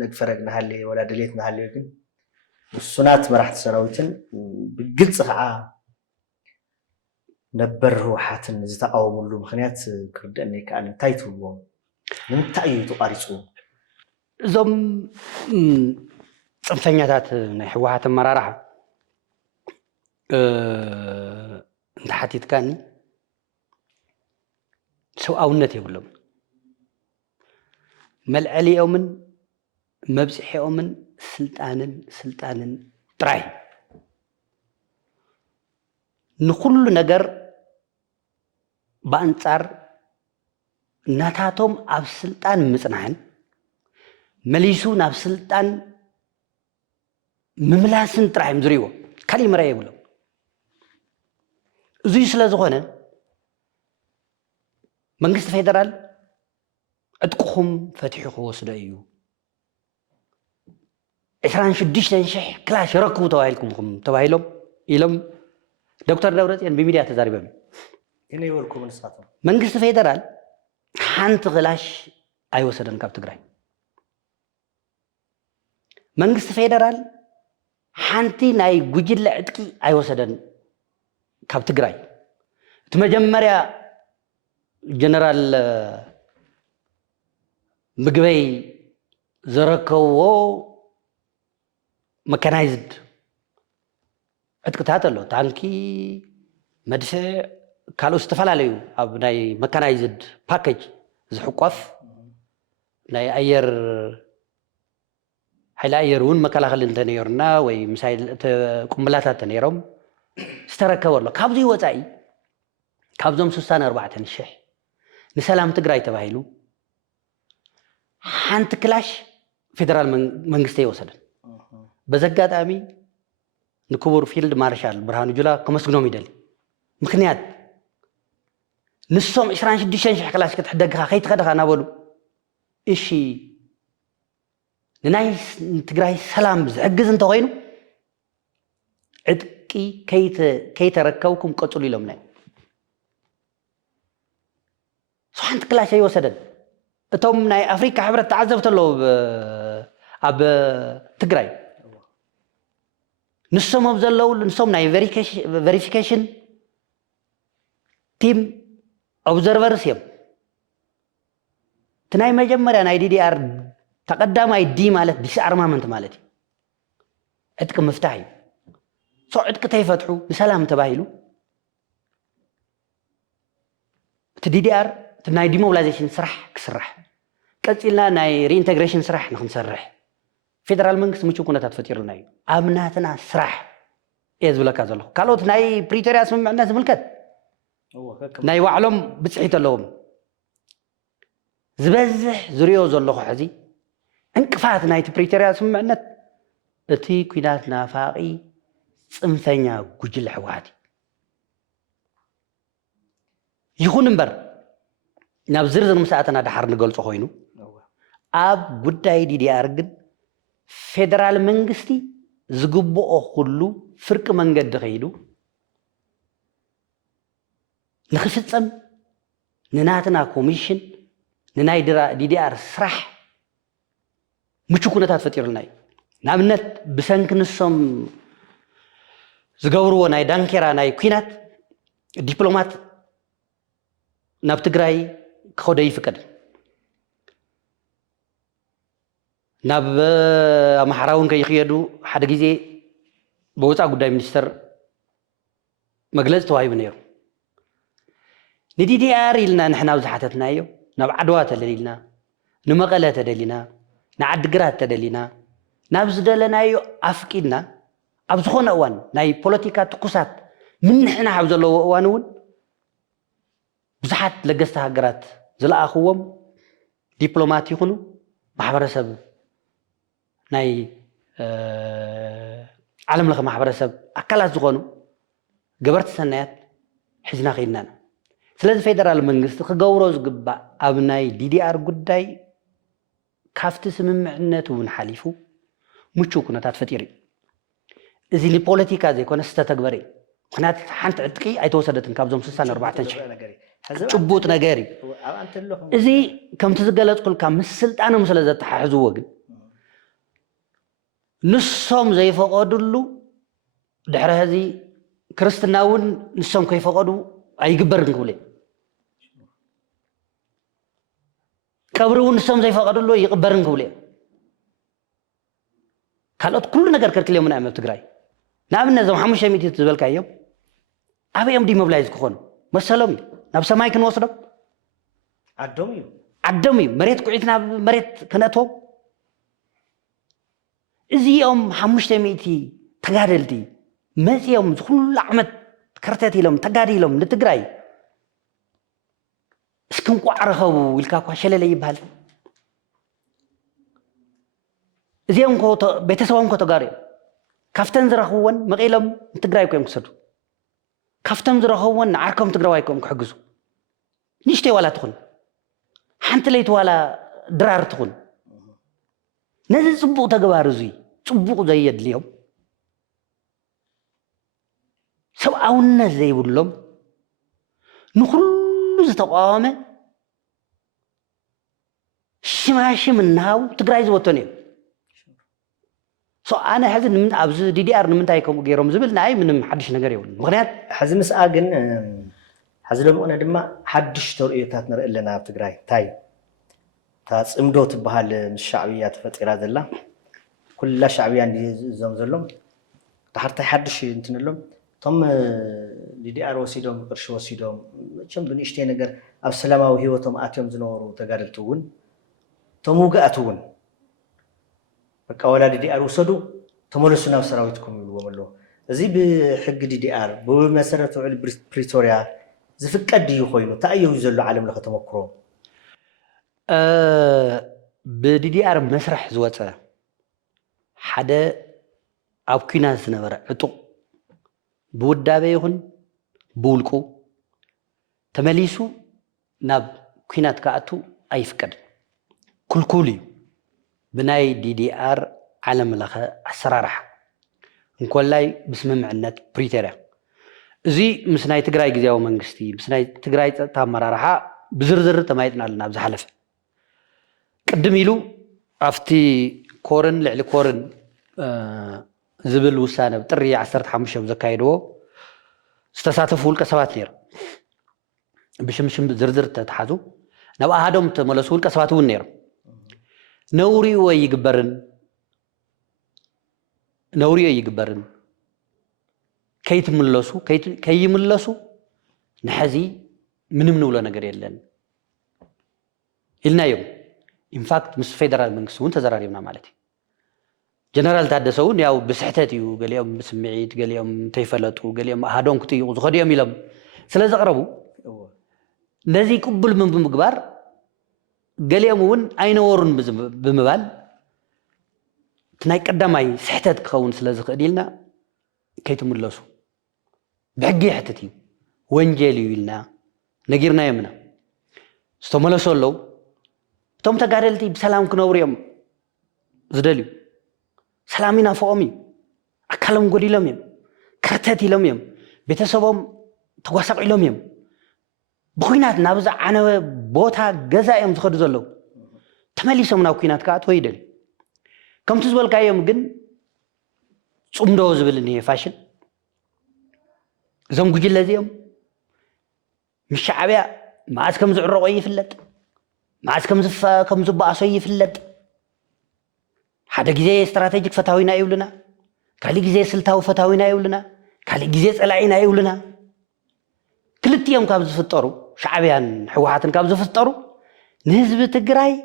ነግፈረግ ናሃለየ ወላ ድሌት ናሃለየ ግን ውሱናት መራሕቲ ሰራዊትን ብግልፂ ከዓ ነበር ህወሓትን ዝተቃወሙሉ ምክንያት ክርድአኒ ይከኣል እንታይ ትብልዎም ንምንታይ እዩ ተቋሪፁ እዞም ፅንፈኛታት ናይ ህወሓት ኣመራርሓ እንተሓቲትካኒ ሰብኣውነት የብሎም መልዐሊኦምን መብፅሒኦምን ስልጣንን ጥራይ ንኩሉ ነገር በአንጻር እናታቶም ኣብ ስልጣን ምጽናዕን መሊሱ ናብ ስልጣን ምምላስን ጥራይ ምዝሪዎ ካሊእ መርኣይ የብሎም እዙይ ስለ ዝኾነ መንግስቲ ፌደራል ዕጥቅኹም ፈቲሑ ክወስዶ እዩ 26,000 ክላሽ ረክቡ ተባሂልኩም ተባሂሎም ኢሎም ዶክተር ደብረጽዮን በሚዲያ ተዛሪበም እኔ ይወልኩም ንስኻቶም መንግስቲ ፌደራል ሓንቲ ክላሽ ኣይወሰደን ካብ ትግራይ መንግስቲ ፌደራል ሓንቲ ናይ ጉጅለ ዕጥቂ ኣይወሰደን ካብ ትግራይ እቲ መጀመርያ ጀነራል ምግበይ ዘረከብዎ መካናይዝድ ዕጥቅታት ኣሎ ታንኪ መድፍዕ ካልኦት ዝተፈላለዩ ኣብ ናይ መካናይዝድ ፓኬጅ ዝሕቆፍ ናይ ኣየር ሓይሊ ኣየር እውን መከላኸሊ እንተነይሩና ወይ ምሳይ ቁምብላታት ተነይሮም ዝተረከበ ኣሎ ካብዚ ወፃኢ ካብዞም 64,000 ንሰላም ትግራይ ተባሂሉ ሓንቲ ክላሽ ፌደራል መንግስቲ ይወሰደን በዘጋጣሚ ንክቡር ፊልድ ማርሻል ብርሃኑ ጁላ ከመስግኖም ይደሊ ምክንያት ንሶም 26,000 ክላሽ ክትሕደግኻ ከይትኸደኻ እናበሉ እሺ ንናይ ትግራይ ሰላም ዝሕግዝ እንተኮይኑ ዕጥቂ ከይተረከብኩም ቀፅሉ ኢሎም ናይ ሓንቲ ክላሽ ኣይወሰደን እቶም ናይ ኣፍሪካ ሕብረት ተዓዘብቲ ኣለዉ ኣብ ትግራይ ንሶም ኣብ ዘለዉ ንሶም ናይ ቬሪፊኬሽን ቲም ኦብዘርቨርስ እዮም እቲ ናይ መጀመርያ ናይ ዲዲአር ተቀዳማይ ዲ ማለት ዲስኣርማመንት ማለት እዩ ዕጥቂ ምፍታሕ እዩ ሶ ዕጥቂ ተይፈትሑ ንሰላም ተባሂሉ እቲ ዲዲአር እቲ ናይ ዲሞቢላይዜሽን ስራሕ ክስራሕ ቀፂልና ናይ ሪኢንቴግሬሽን ስራሕ ንክንሰርሕ ፌደራል መንግስቲ ምቹው ኩነታት ፈጢሩልና እዩ ኣብ ናትና ስራሕ እየ ዝብለካ ዘለኹ ካልኦት ናይ ፕሪቶሪያ ስምምዕነት ዝምልከት ናይ ባዕሎም ብፅሒት ኣለዎም ዝበዝሕ ዝርዮ ዘለኹ ሕዚ እንቅፋት ናይቲ ፕሪቶሪያ ስምምዕነት እቲ ኩናት ናፋቂ ጽንፈኛ ጉጅለ ሕወሓት ይኹን እምበር ናብ ዝርዝር ምስኣተና ድሓር ንገልጾ ኮይኑ ኣብ ጉዳይ ዲዲኣር ግን ፌደራል መንግስቲ ዝግብኦ ኩሉ ፍርቂ መንገዲ ኸይዱ ንኽፍጸም ንናትና ኮሚሽን ንናይ ዲዲኣር ስራሕ ምቹ ኩነታት ፈጢሩልና እዩ ንኣብነት ብሰንኪ ንሶም ዝገብርዎ ናይ ዳንኬራ ናይ ኩናት ዲፕሎማት ናብ ትግራይ ክኸደ ይፍቀድ ናብ ኣምሓራ እውን ከይኽየዱ ሓደ ግዜ ብወፃኢ ጉዳይ ሚኒስተር መግለፂ ተዋሂቡ ነይሩ ንዲዲኣር ኢልና ንሕና ዝሓተትናዮ ናብ ዓድዋ ተደሊልና ንመቐለ ተደሊና ንዓዲግራት ተደሊና ናብ ዝደለናዮ ኣፍቂድና ኣብ ዝኾነ እዋን ናይ ፖለቲካ ትኩሳት ምንሕና ኣብ ዘለዎ እዋን እውን ብዙሓት ለገስቲ ሃገራት ዝለኣኽዎም ዲፕሎማት ይኹኑ ማሕበረሰብ ናይ ዓለም ለኸ ማሕበረሰብ ኣካላት ዝኾኑ ገበርቲ ሰናያት ሒዝና ኸይድናና ስለዚ ፌደራል መንግስቲ ክገብሮ ዝግባእ ኣብ ናይ ዲዲኣር ጉዳይ ካፍቲ ስምምዕነት እውን ሓሊፉ ምቹው ኩነታት ፈጢሩ እዚ ንፖለቲካ ዘይኮነ ዝተተግበረ እዩ ምክንያት ሓንቲ ዕጥቂ ኣይተወሰደትን ካብዞም 64,000 ጭቡጥ ነገር እዩ እዚ ከምቲ ዝገለጽኩልካ ምስ ስልጣኖም ስለ ዘተሓሕዝዎ ግን ንሶም ዘይፈቐዱሉ ድሕሪ ሕዚ ክርስትና እውን ንሶም ከይፈቐዱ ኣይግበርን ክብለ ቀብሪ እውን ንሶም ዘይፈቐዱሉ ይቕበርን ክብለ ካልኦት ኩሉ ነገር ከልክልዮም ኢና ኣብ ትግራይ ንኣብነት እዞም 500 ዝበልካ እዮም ኣበዮም ዲሞብላይዝ ክኾኑ መሰሎም እዩ ናብ ሰማይ ክንወስዶም ዓዶም እዩ መሬት ኩዒት ናብ መሬት ክነእትዎም እዚኦም 500 ተጋደልቲ መፂኦም ዝኩሉ ዓመት ከርተት ኢሎም ተጋዲሎም ንትግራይ እስክንቋዕ ረኸቡ ኢልካ እኳ ሸለለ ይበሃል እዚኦም ቤተሰቦም ከተጋርዮም ካፍተን ዝረኽብዎን መቒሎም ንትግራይ ኮይም ክሰዱ ካፍቶም ዝረኽብዎን ንዓርኮም ትግራዋይ ኮይም ክሕግዙ ንእሽተይ ዋላ ትኹን ሓንቲ ለይቲ ዋላ ድራር ትኹን ነዚ ጽቡቕ ተግባር እዙይ ጽቡቕ ዘየድልዮም ሰብኣውነት ዘይብሎም ንኩሉ ዝተቃወመ ሽማሽም እናሃው ትግራይ ዝበቶን እዮም ኣነ ሕዚ ኣብዚ ዲዲኣር ንምንታይ ከምኡ ገይሮም ዝብል ናይ ምንም ሓድሽ ነገር የብሉ ምክንያት ሕዚ ምስኣ ግን ሕዚ ለምኡነ ድማ ሓድሽ ተርእዮታት ንርኢ ኣለና ኣብ ትግራይ እንታይ እታ ፅምዶ ትበሃል ምስ ሻዕብያ ተፈጢራ ዘላ ኩላ ሻዕብያ እዞም ዘሎም ድሓርታይ ሓድሽ እንትንሎም እቶም ዲዲኣር ወሲዶም ቅርሺ ወሲዶም መቸም ብንእሽተይ ነገር ኣብ ሰላማዊ ሂወቶም ኣትዮም ዝነበሩ ተጋደልቲ እውን እቶም ውግኣት እውን በቃ ወላ ዲዲኣር ውሰዱ ተመለሱ ናብ ሰራዊትኩም ይብልዎም ኣለዉ እዚ ብሕጊ ዲዲኣር ብመሰረት ውዕል ፕሪቶርያ ዝፍቀድ እዩ ኮይኑ እንታይ እዩ ዘሎ ዓለም ለኸ ተመክሮ ብዲዲኣር መስርሕ ዝወፀ ሓደ ኣብ ኩናት ዝነበረ ዕጡቕ ብውዳበ ይኹን ብውልቁ ተመሊሱ ናብ ኩናት ክኣቱ ኣይፍቀድን ኩልኩል እዩ ብናይ ዲዲኣር ዓለም ለኸ ኣሰራርሓ እንኮላይ ብስምምዕነት ፕሪቶርያ እዚ ምስ ናይ ትግራይ ግዜያዊ መንግስቲ ምስ ናይ ትግራይ ፀጥታ ኣመራርሓ ብዝርዝር ተማይጥና ኣለና ኣብ ዝሓለፈ ቅድም ኢሉ ኣብቲ ኮርን ልዕሊ ኮርን ዝብል ውሳነ ብጥሪ 15 ዘካየድዎ ዝተሳተፉ ውልቀ ሰባት ነይሩ ብሽምሽም ዝርዝር ተተሓዙ ናብ ኣሃዶም ተመለሱ ውልቀ ሰባት እውን ነይሩ ነውሪኡ ይግበርን ከይምለሱ ንሕዚ ምንም ንብሎ ነገር የለን ኢልና እዮም ኢንፋክት ምስ ፌደራል መንግስቲ እውን ተዘራሪብና ማለት እዩ ጀነራል ታደሰ እውን ያው ብስሕተት እዩ ገሊኦም ብስምዒት ገሊኦም ተይፈለጡ ገሊኦም ኣሃዶም ክጥይቁ ዝኸዱ እዮም ኢሎም ስለ ዘቕረቡ ነዚ ቅቡል ምን ብምግባር ገሊኦም እውን ኣይነበሩን ብምባል ናይ ቀዳማይ ስሕተት ክኸውን ስለ ዝኽእል ኢልና كيتملسوا بحقي حتتي وانجيلي لنا نغيرنا يمنا استملسوا له توم تقارلتي بسلام كنوريهم زدليو سلامينا فومي أكلم قولي لهم يم كرتاتي لهم يم بيتسبهم توسق لهم يم بخينات نابز أنا بوتها جزاء يم تخرج زلوا تملي سمنا وكينات كات ويدل كم تزول كايم جن صمدوا زبلني فاشل زم قجل لزيهم مش شعبية ما عاد كم زعر رقي فلت ما عاد كم زبا عصي فلت حدا جزء استراتيجيك فتاوينا يقولنا كالي جزء سلتاو فتاوينا يقولنا كالي جزء سلعينا يقولنا كلتي يوم كابز فطروا شعبيان حوحاتن كابز فطروا نهزب تجراي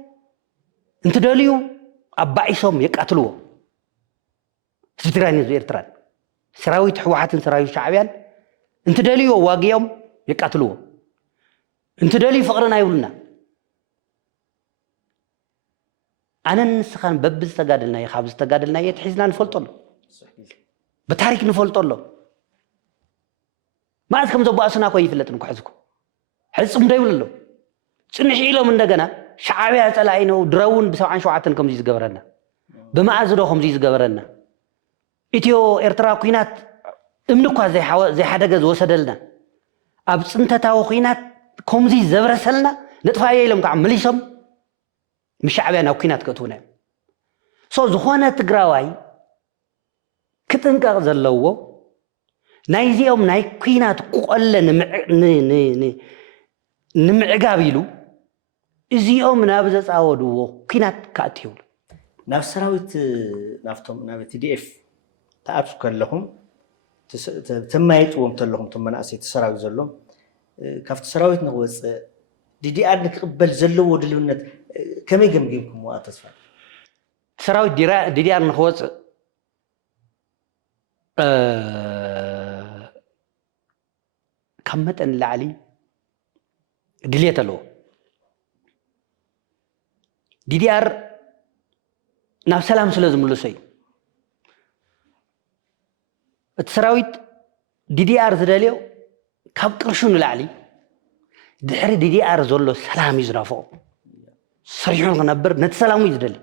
انت دوليو أبعيسهم يقتلوه تجراني زير تران سراوي حوحاتن سراوي شعبيان انت دوليو واقيهم يقتلوه انت دولي فقرنا يقولنا أنا نسخن ببز تقادلنا يخابز تقادلنا يتحزنا نفلطله بتاريخ نفلطله ما أذكر مزبوط أصنع كوي فلت نكحزكم حزم دايول له سنحي له من دجنا شعبي هتلاقينه درون بسوعان شوعاتن كم زيز جبرنا بما أزرهم زيز جبرنا إتيو إرترا قينات املكوا زي حدا جز وسدلنا أبس أنت تاو قينات كم زيز زبرسلنا نتفاعل لهم كعمليشهم مش شعبنا وقينات كتونا سو زخانة تجراوي كتنقع زلوا نايزيهم ناي كينات قلنا نمعقابيلو إزيهم نابزة عودوا كينات كاتيول نفس سراويت نفتهم نابت دي اف تعرفوا كلهم تمايت ومتلهم تمنا أسيت سراويت زلهم كافت سراويت نغوص دي ار نقبل زلو ودلونت كم يجمجمكم واتسفل سراويت دي ار نغوص كمت أن العلي دليت له دي ار ناف سلام سلازم له سي السراويت دي ار زداليو كاب قرشون العلي دحر دي ار زولو سلام يزرافو سريعون نبر نت سلام يزدل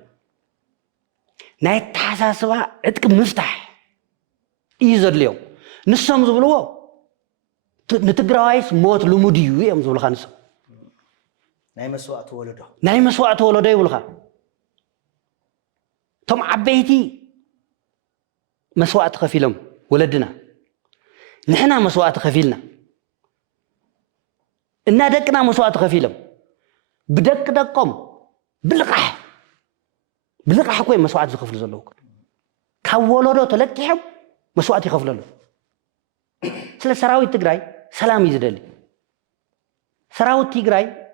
ناي تحساسوا عدك مفتاح يزدليو نسام زبلوه نتقرايس موت لموديو يوم زول خانس ناي مسوات ولده يقولها توم عبيتي مسوات خفيلهم ولدنا نحنا مسوات خفيلنا إن دقنا مسوات خفيلهم بدك دقهم بلقح كوي مسوات زخفل زلوك كولدو تلقحهم مسوات يخفل له سلا سراوي تقراي سلام يزدلي سراوي تقراي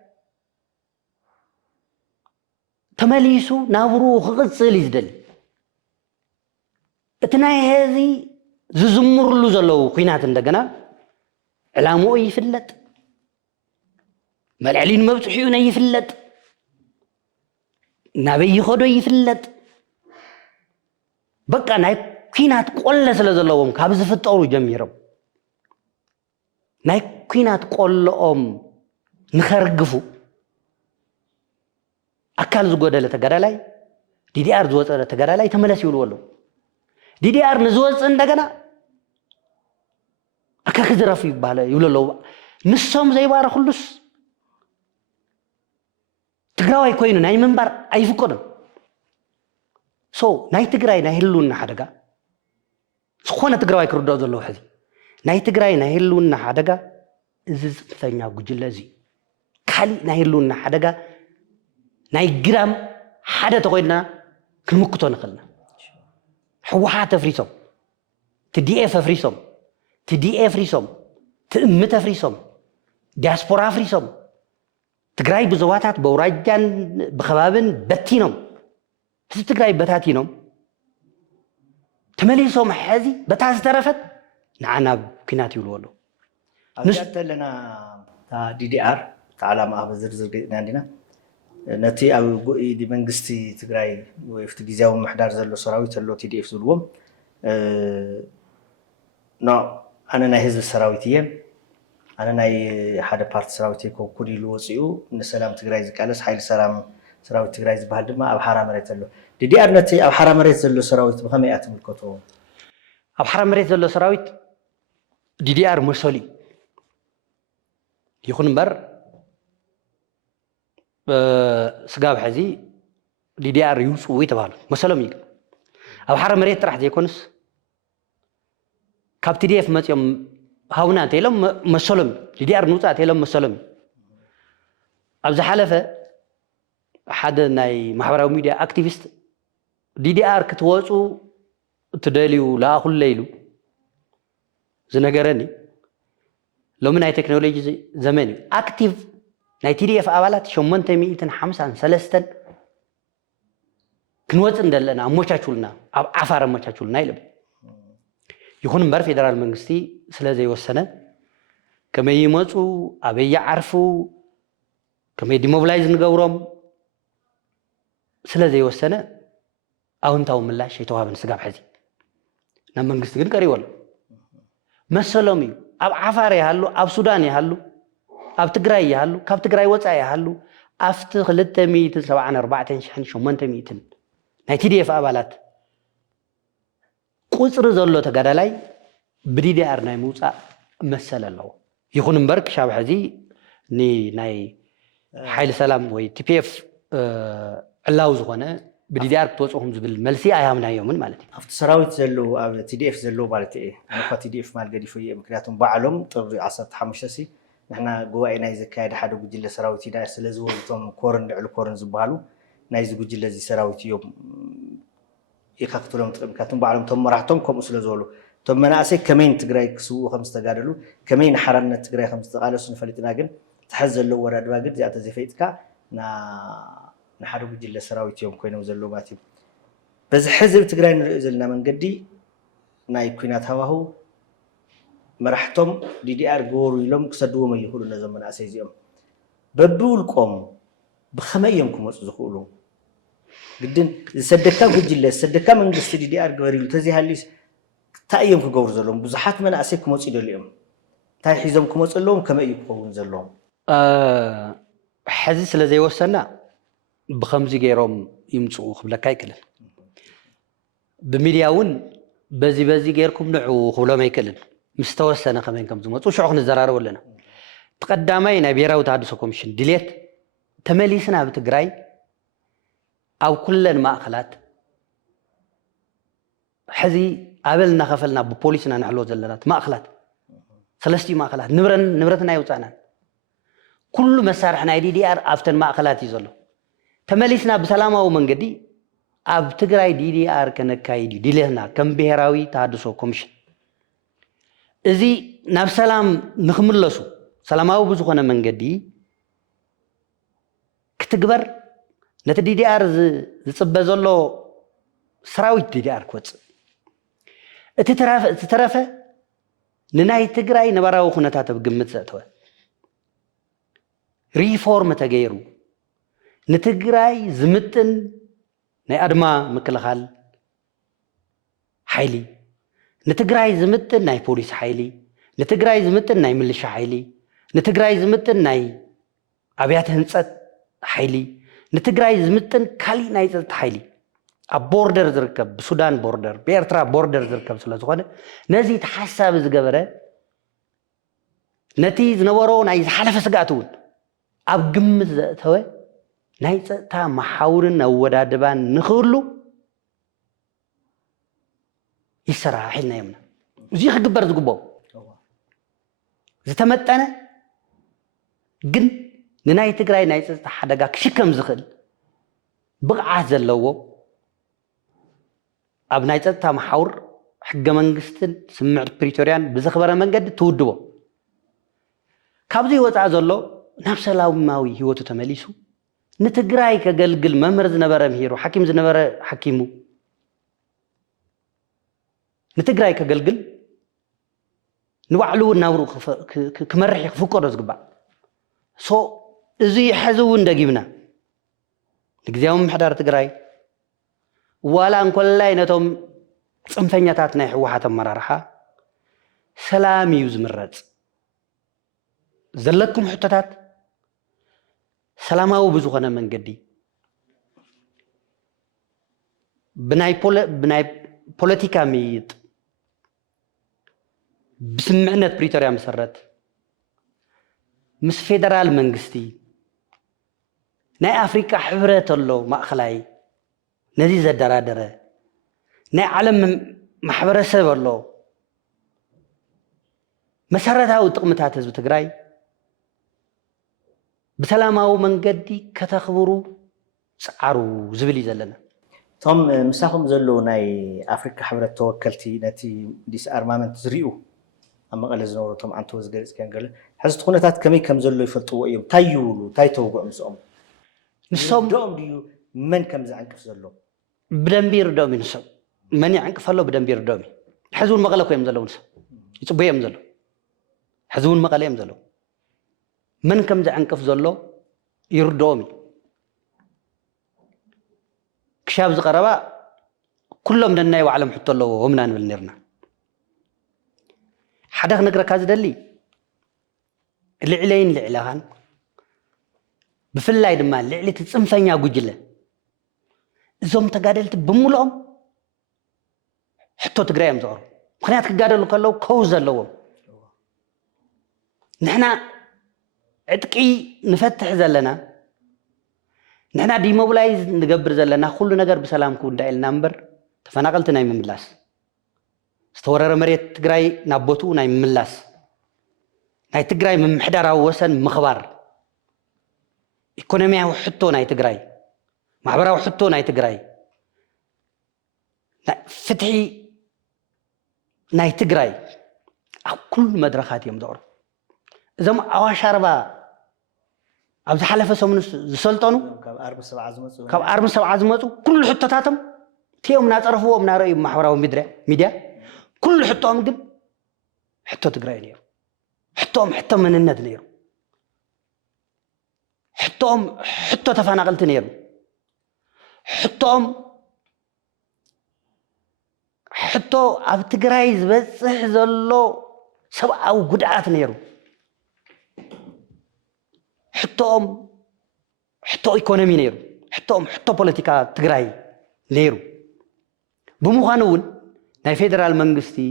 تمليسو نابرو خغصل يزدلي اتناي هذه ززمر له زلو قينات اندقنا علامو يفلت ملعلين مبتحيون يفلت نابي يخدو يفلت بقى ناي قينات قولة سلزلوهم كابز فتورو جميرو ناي قينات قولهم نخرقفو أكال زغودة لتقرالاي دي ار زوز لتقرالاي تملس يولولو دي ار نزوز اندقنا أكاك زرافي بالا يولولو نسوم زي بارا خلص تقراوي كوينو ناي منبر أي فكرة سو ناي تقراي ناي هلون حدقا سخونة تقراوي كردو زلو حدي ناي تقراي ناي هلون حدقا إزز ثانيا قجل زي كالي ناي هلون حدقا ناي جرام حدا تقولنا كل مكتو نخلنا حوحات فريسوم تدي اف فريسوم تدي اف فريسوم تأمت فريسوم دياسبورا فريسوم تقراي بزواتات بوراجان بخبابن بتينوم تقراي بتاتينوم تمليسوم حازي بتاز ترفت نعنا كنات يقولوا أبجد لنا دي دي ار تعالى ما بزرزر عندنا نتي أو دي منجستي تقراي ويفت جزاو محدار زلو سراوي تلو تي دي اف زلوم أنا ناي هزب السراويتية أنا ناي حدا بارت سراويتي كودي لوصيو نسلام تجرايز كالس حيل سلام سراويت تجرايز بهالدما أو حرام مريت له دي أرنتي أو حرام مريت له سراويت بخميات من الكتب أو حرام مريت له سراويت دي أر مسولي يكون بر سقاب حزي دي أر يوسف ويتبال مسلمي أو حرام مريت راح يكونس كابتدي في متيم هاونا تيلم مسلم دي أر نوتا تيلم مسلم أبز حلفة أحد ناي محبرة ميديا أكتيفيست دي أر كتوازو تدليو لا أقول ليلو زنجرني لو من هاي تكنولوجيا زماني أكتيف ناي تي دي إف أولاد شو من تميتن حمسة سلستن كنوات ندلنا مشاكلنا عفار مشاكلنا يلب يكون مبر فيدرال منغستي سلازي والسنة كما يموتوا أبي يعرفوا كما يديموبلايز نقورهم سلازي والسنة أو انتو من الله شيء توها بنسقاب حزي نعم منغستي قد قريوال مسلمي أب عفار يهالو أب سودان يهالو أب تقراي يهالو كاب تقراي وطا يهالو أفتخ للتميتن سواء 4 شحن شو من تميتن ناي تي دي إف أبالات قصر زلو تقدالاي بدي دي أرناي موسى مسألة الله يكون مبرك شاب حزي ني ناي حيل سلام وي تي بي إف علاوز غونه بدي دي أرك توصوهم زبل ملسي أيامنا يومن مالتي أفت سراويت زلو أو تي دي إف زلو مالتي إيه أنا تي دي إف مال قدي فيه مكنياتهم بعلم طب 15 نحنا جوا ناي زكايد حدا بجيل سراويتي دا سلازو توم كورن على كورن زبالو ناي زبجيل زي سراويتي يوم يكاكتلهم مكنياتهم بعلم توم راحتهم كم سلازولو توم مناسك كمين تجراي كسو 5 تقاللو كمين حرنا تجراي 5 تقالس نفلتنا جن تحزل له ورا دواجد زي أتزفيتك نحارو بجيل سراويتي يوم كوينو زلو باتي بس حزب تجراي نزلنا من قدي ناي كوينات هواهو مرحتم دي دي ار غورو يلوم كسدو ما يقولوا نزمن اسيزيوم ببولكم بخميمكم وصزخولو قدن صدقا بجله صدقا منغست دي دي ار غوريلو تزي هاليس تايمكم غور زلوم بزحات من اسيكم وصي دليم تاي حيزمكم وصلوم كما يكون زلوم حزي سلازي وسنا بخمزي غيروم يمصو خبلك يكلل بمليون بزي غيركم نعو خبلو ما يكلل مستوى السنة كمان كم زمان وشعوخن الزرارة ولا تقدمي نبيرة وتحدث كوميشن ديليت تمليسنا بتجراي أو كل المأخلات حزي قابلنا خفلنا ببوليسنا نحلو زلات مأخلات 3 مأخلات نبرتنا يوتانا كل مسارحنا دي دي ار افتن مأخلات يزلو تمليسنا بسلامة ومن قدي أب تجراي دي دي ار كنكايدي ديلينا كم بهراوي تحدث كوميشن إذا ناب سلام نخملسو سلاماو بزخنا من قدي كتكبر نتدي دي ار زصبزلو سراويت دي ار كوص اتترافه نناي تግራይ نبراو خنታት بግምት ዘተወ ريفورم تغيرو نتግራይ ዝምጥን ናይ አድማ ምክልኻል ሓይሊ نتግራይ ዝምጥን ናይ ፖሊስ ሓይሊ نتግራይ ዝምጥን ናይ ምልሻ ሓይሊ نتግራይ ዝምጥን ናይ ኣብያተ ህንጸት ሓይሊ نتግራይ ዝምጥን ካሊ ናይ ጸጥታ ሓይሊ ኣብ ቦርደር ዝርከብ ብሱዳን ቦርደር በኤርትራ ቦርደር ዝርከብ ስለዝኾነ ነዚ ተሓሳብ ዝገበረ ነቲ ዝነበሮ ናይ ዝሓለፈ ስጋቱን ኣብ ግምት ዘእተወ ናይ ጸጥታ መሓውርን ኣወዳድባን ንኽህሉ يسرع حيلنا يمنا وزي خجبر زقبو زتمتنا جن نناي تجراي ناي حدا كشكم زخل بقعة زلوا أبناي تتا محور حق منجستن سمعت بريتوريان بزخبر من قد تودوا كابزي وتع زلوا نفس لاو ماوي هو تتمليسو نتجراي كجلجل ممرز نبرة مهيرو حكيم زنبرة حكيمو نتግራይ ከገልግል ንባዕሉ ናብሩ ክመርሕ ይፍቀዶ ዝግባእ ሶ እዚ ሕዝቡ እንደጊብና ንግዚያዊ ምሕዳር ትግራይ ዋላ እንኮላይ ነቶም ጽንፈኛታት ናይ ህወሓት አመራርሓ ሰላም እዩ ዝምረጽ ዘለኩም ሕቶታት ሰላማዊ ብዙኾነ መንገዲ ብናይ ፖለቲካ ምይጥ بسمعنا بريتوريا مسرت مس فيدرال منغستي ناي أفريقيا حبرة الله ما أخلاي نزي زدرادرة ناي عالم محبرة سبب الله مسرتها وتقمتها تزبط تقراي بسلامة ومنقدي كتخبرو سعرو زبلي زلنا توم مساهم زلو ناي أفريقيا حبرة توكلتي نتي ديس أرمامنت زريو أما قال زنورو توم عنتو زجرس كان قال حس تخونتات كمي كم زلو يفلطوا إيهم تايولو تايتوقع مسوم دوم ديو من كم زعنك زلو بدنبير دومي نسو من يعنك فلو بدنبير دومي حزون مقالة كويم زلو نسو يصبو يمزلو حزون مقالة يمزلو من كم زعنك زلو يردومي كشاب زقربا كلهم دناي وعلم حتى الله ومنا نبلنيرنا حداك نقرا كاز دلي العلين العلاهان بفلاي دما العلي تصنفنيا غجله زوم تغادلت بمولهم حتى تغرايم زور مخنيات كغادلو كلو كوز اللو نحنا عتقي نفتح زلنا نحنا ديموبلايز نقبر زلنا كل نجر بسلامكم دايل نمبر تفناقلتنا يمملاس استورر مريت تግራይ ናቦቱ ናይ ምምላስ ናይ ትግራይ ምምሕዳራዊ ወሰን ምኽባር ኢኮኖሚያዊ ሕቶ ናይ ትግራይ ማሕበራዊ ሕቶ ናይ ትግራይ ፍትሒ ናይ ትግራይ ኣብ ኩሉ መድረኻት እዮም ዘቕርቡ እዞም ኣዋሽ ኣርባ ኣብ ዝሓለፈ ሰሙን ዝሰልጠኑ ካብ ኣርቢ ሰብዓ ዝመፁ ኩሉ ሕቶታቶም ትዮም ናፀረፍዎም ናረዩ ማሕበራዊ ሚድያ كل حطهم قد حطوا تقرأي نيرو حطوا من الند نيرو حطوا تفانقلت نيرو حطوا أب تقرأي بس زلوا سبع أو قدعات نيرو حطوا إيكونومي نيرو حطوا بوليتيكا تقرأي نيرو بمخانون ناي فيدرال منغستي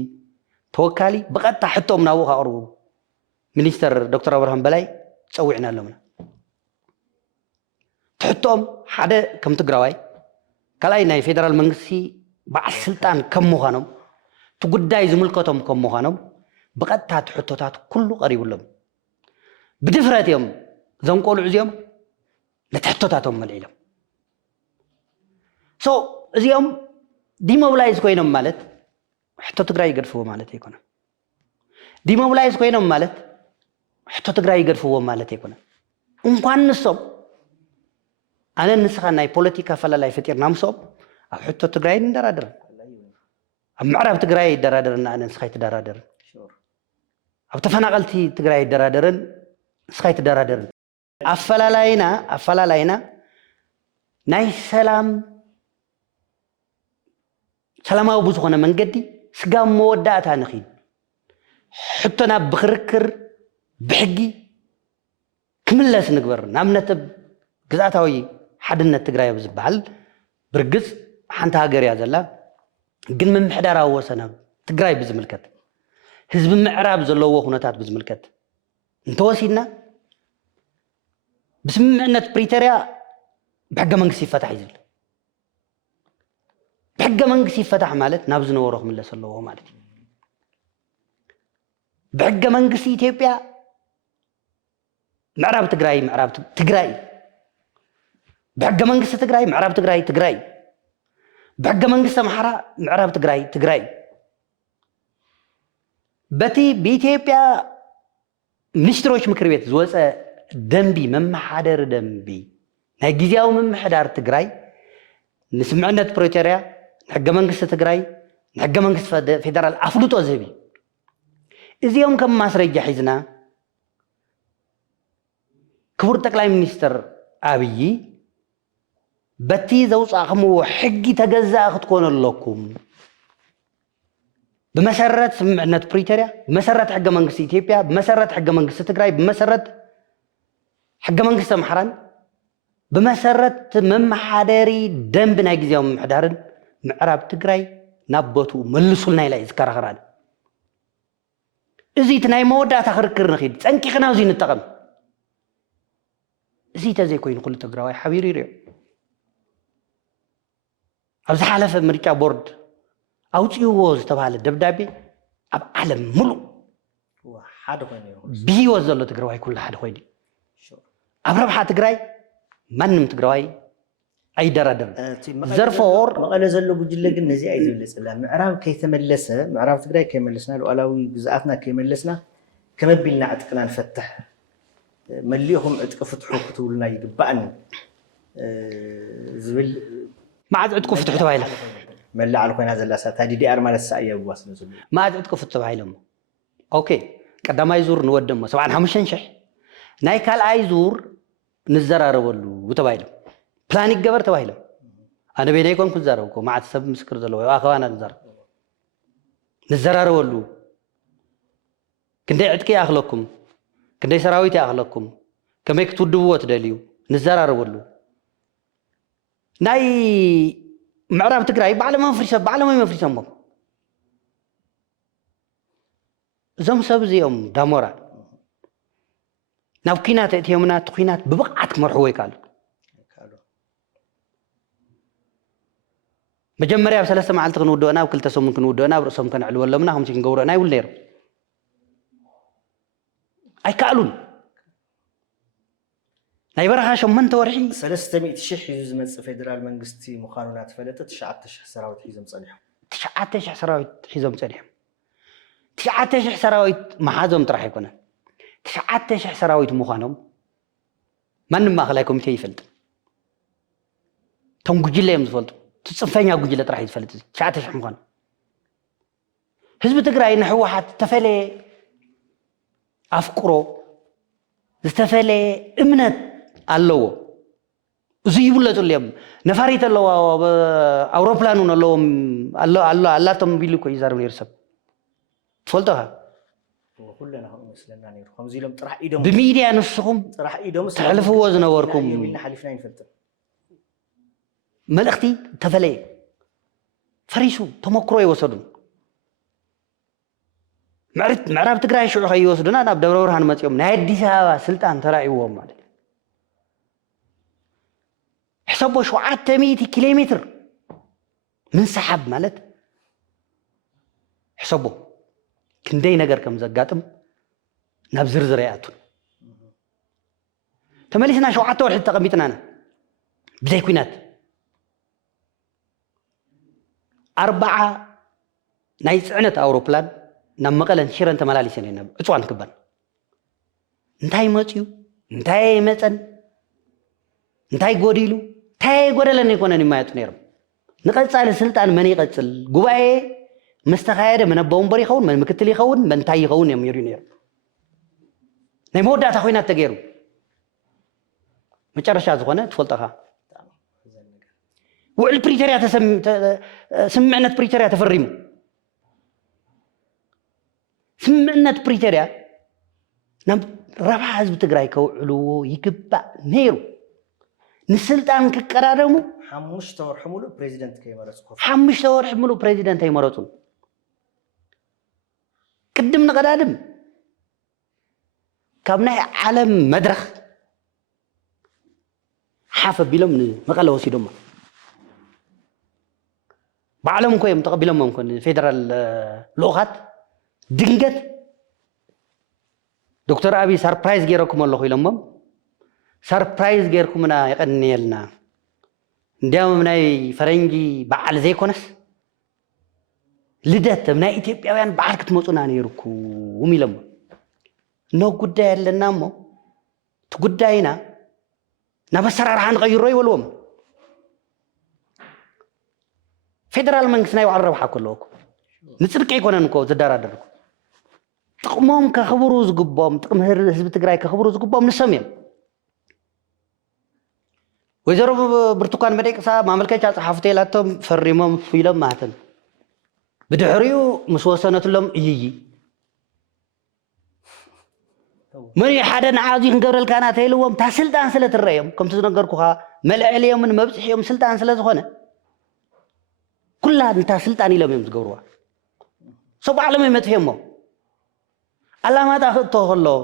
توكالي بقتا حتوم ناوخا قربو مينستر دكتور ابراهيم بلاي صوعنا لهمنا تحتوم حدا كم تقراوي كلاي ناي فيدرال منغستي بعد سلطان كم مخانم تقداي زملكتهم كم مخانم بقتا تحطوتات كله قريب لهم بدفرات يوم زنقول عزيهم لتحطوتاتهم ملعيلهم سو زيهم ديموبلايز كوينهم مالت حتى تقرأي يقرفوا مالتي يكون ديموبلايز كوينهم مالت حتى تقرأي يقرفوا مالتي يكون ومقان نصب أنا نسخة ناي بوليتيكا فلا لا يفتير نامصب حتى تقرأي ندرادر معرف تقرأي درادرن أنا نسخة درادر أو تفنقلتي تقرأي درادرن نسخة درادرن أفلا لاينا ناي سلاماو بوزخنا منقدي سقام موداتها نخيد حطنا بخركر بحقي كملاس نقبر نامنة قزعتاوي حدنا تقرايا بزبال برقز حانتها قريا زلا قن من محدارا وسنا تقراي بزملكت حزب معراب زلوه هناتات بزملكت انتواسينا بسمعنا بريتوريا بحق منقسي فتح يزل بحق منقسي فتح مالت نابز نورخ من اللي سلوه مالت بحق منقسي إثيوبيا معراب تقراي بحق منقسي تقراي معراب تقراي بحق منقسي محرا معراب تقراي بتي بإثيوبيا منستروش مكربيت زوزة دنبي ممحادر دنبي ناقزياو ممحادر تقراي نسمعنا بريتوريا حق منقسي تقراي حق منقسي فيدرال أفلوتو زبي إذا يوم كم ماسرجة حزنا كبر تقلاي منستر أبي بتي زوج أخمو حقي تجزأ أخذ كون لكم بمسرت سمعنت بريتوريا بمسرت حق منقس إثيوبيا بمسرت حق منقس تግራይ بمسرت حق منقس محران بمسرت ممحدري دنب ናይ ግዜያዊ ምሕዳርን ምዕራብ ትግራይ ናቦቱ መልሱልና ኢላ ይዝከራኸራል እዚ ናይ መወዳእታ ክርክር ንኺድ ፀንቂቕና እዚ ንጠቐም እዚ ተዘይ ኮይኑ ኩሉ ትግራዋይ ሓቢሩ ይርዮ ኣብዚ ሓለፈ ምርጫ ቦርድ ኣውፅይዎ ዝተባሃለ ደብዳቤ ኣብ ዓለም ሙሉ ሓደ ኮይኑ ብሂወት ዘሎ ትግራዋይ ኩሉ ሓደ ኮይኑ ኣብ ረብሓ ትግራይ ማንም ትግራዋይ ኣይደራደርን ዘርፎር መቐለ ዘሎ ጉጅለ ግን ነዚ ኣይዝብለፅላ ምዕራብ ከይተመለሰ ምዕራብ ትግራይ ከይመለስና ሉዓላዊ ግዝኣትና ከይመለስና ከመቢልና ዕጥቅና ንፈትሕ መሊኹም ዕጥቂ ፍትሑ ክትብሉና ይግባእን ዝብል ማዓዝ ዕጥቂ ፍትሑ ተባሂላ መላዓል ኮይና ዘላ ሳታ ዲዲአር ማለት ሳእየ ብዋስነ ዘሎ ማዓዝ ዕጥቂ ፍትሑ ተባሂሎም ኦኬ ቀዳማይ ዙር ንወደሞ 75,000 ናይ ካልኣይ ዙር ንዘራረበሉ ተባሂሎም ፕላን ይገበር ተባሂሎም ኣነ በይነይ ኮንኩ ዘራረብኩ ማዓዝ ሰብ ምስክር ዘለዎ ኣኸባና ንዘራረበሉ ክንደይ ዕጥቂ ኣኽለኩም ክንደይ ሰራዊት ኣኽለኩም ከመይ ክትውድብዎ ትደልዩ ንዘራረበሉ ናይ ምዕራብ ትግራይ ባዕለሞም መፍሪሶም እዞም ሰብ እዚኦም ዳሞራ ናብ ኩናት እትዮምና ኩናት ብብቕዓት ክመርሕዎ ይካሉ መጀመርያ ኣብ 3 መዓልቲ ክንውድኦና ኣብ 2 ሰሙን ክንውድኦና ኣብ ርእሶም ከንዕልወሎምና ከምዚ ክንገብሮና ይብል ነይሩ ኣይከኣሉን ናይ በረኻ 8 ወርሒ 300,000 ሒዙ ዝመፅእ ፌደራል መንግስቲ ምዃኑና ተፈለጠ 9,000 ሰራዊት ሒዞም ፀኒሖም 9,000 ሰራዊት ሒዞም ፀኒሖም 9,000 ሰራዊት መሓዞም ጥራሕ ኣይኮነን 9,000 ሰራዊት ምዃኖም ማንም ማእኸላይ ኮሚቴ ይፈልጥ ቶም ጉጅለ እዮም ዝፈልጡ ትፅንፈኛ ጉጅለ ጥራሕ ይፈልጥ 9,000 ምዃኑ ህዝቢ ትግራይ ንሕወሓት ዝተፈለየ ኣፍቅሮ ዝተፈለየ እምነት ኣለዎ እዚ ይብለፁሉ እዮም ነፋሪት ኣለዎ ኣውሮፕላን እውን ኣለዎም ኣላቶም ቢሉ እኮ ይዛረብ ነይሩ ሰብ ትፈልጦ ኻ ኩለና ከም መስለና ነይሩ ከምዚ ኢሎም ጥራሕ ኢዶም ብሚድያ ንስኹም ጥራሕ ኢዶም ተሕልፍዎ ዝነበርኩም ኢልና ሓሊፍና ይፈልጥ መልእኽቲ ተፈለየ ፈሪሱ ተመክሮ ይወሰዱን ምዕራብ ትግራይ ሽዑ ከይወስዱና ናብ ደብረ ብርሃን መፅኦም ናይ ኣዲስ ኣበባ ስልጣን ተራእይዎም ማለት ሕሰቦ 700 ኪሎ ሜትር ምንሰሓብ ማለት ሕሰቦ ክንደይ ነገር ከም ዘጋጥም ናብ ዝርዝር ይኣቱን ተመሊስና 7 ወርሒ ተቐሚጥናና ብዘይ ኩናት 4 ናይ ፅዕነት ኣውሮፕላን ናብ መቐለን ሽረን ተመላሊሰን ኢና ዕፅዋን ክበን እንታይ መፅዩ እንታይ መፀን እንታይ ጎዲሉ እንታይ ጎደለን ይኮነን ይማየጡ ነይሮም ንቐፃሊ ስልጣን መን ይቐፅል ጉባኤ መስተኻየደ መነቦ ወንበር ይኸውን መን ምክትል ይኸውን መን እንታይ ይኸውን እዮም ይርዩ ነይሮም ናይ መወዳእታ ኮይናት ተገይሩ መጨረሻ ዝኾነ ትፈልጠኻ ውዕል ፕሪቶሪያ ስምምዕነት ፕሪቶሪያ ተፈሪሙ ስምምዕነት ፕሪቶሪያ ናብ ረብሓ ህዝቢ ትግራይ ከውዕልዎ ይግባእ ነይሩ ንስልጣን ክቀዳደሙ 5 ወርሒ ሙሉእ ፕሬዚደንት ከይመረፁ 5 ወርሒ ሙሉእ ፕሬዚደንት ኣይመረፁን ቅድም ንቀዳድም ካብ ናይ ዓለም መድረኽ ሓፍ ኣቢሎም ንመቐለ ወሲዶማ ባዕሎም እኮ እዮም ተቐቢሎሞም ኮን ፌደራል ልኡኻት ድንገት ዶክተር አብይ ሰርፕራይዝ ገይረኩም ኣለኹ ኢሎሞም ሰርፕራይዝ ገይርኩምና ይቐኒየልና እንዲያውም ናይ ፈረንጂ በዓል ዘይኮነስ ልደት ናይ ኢትዮጵያውያን በዓል ክትመፁና ነይርኩም ኢሎም ኖ ጉዳይ ኣለና እሞ እቲ ጉዳይና ናብ ኣሰራርሓ ንቐይሮ ይበልዎም ፌደራል መንግስት ናይ ባዕሉ ረብሓ ከለዎ ንፅድቂ ኣይኮነን እኮ ዝደራደርኩ ጥቕሞም ከኽብሩ ዝግቦም ጥቕሚ ህዝቢ ትግራይ ከኽብሩ ዝግቦም ንሶም እዮም ወይዘሮ ብርቱካን ሚደቅሳ ማመልከቻ ፀሓፍተ ኢላቶም ፈሪሞም ኢሎም ማህተም بدحريو مسوسنة لهم يجي من يحدا نعازي نقبر الكانات هيلوهم تسلطان سلة الريم كم تنقركوها ملع اليوم من مبزح يوم سلطان سلة زخنة كلها انت سلطان لهم يوم تقبروها صبح على ما تفهموا الله ما تاخذته الله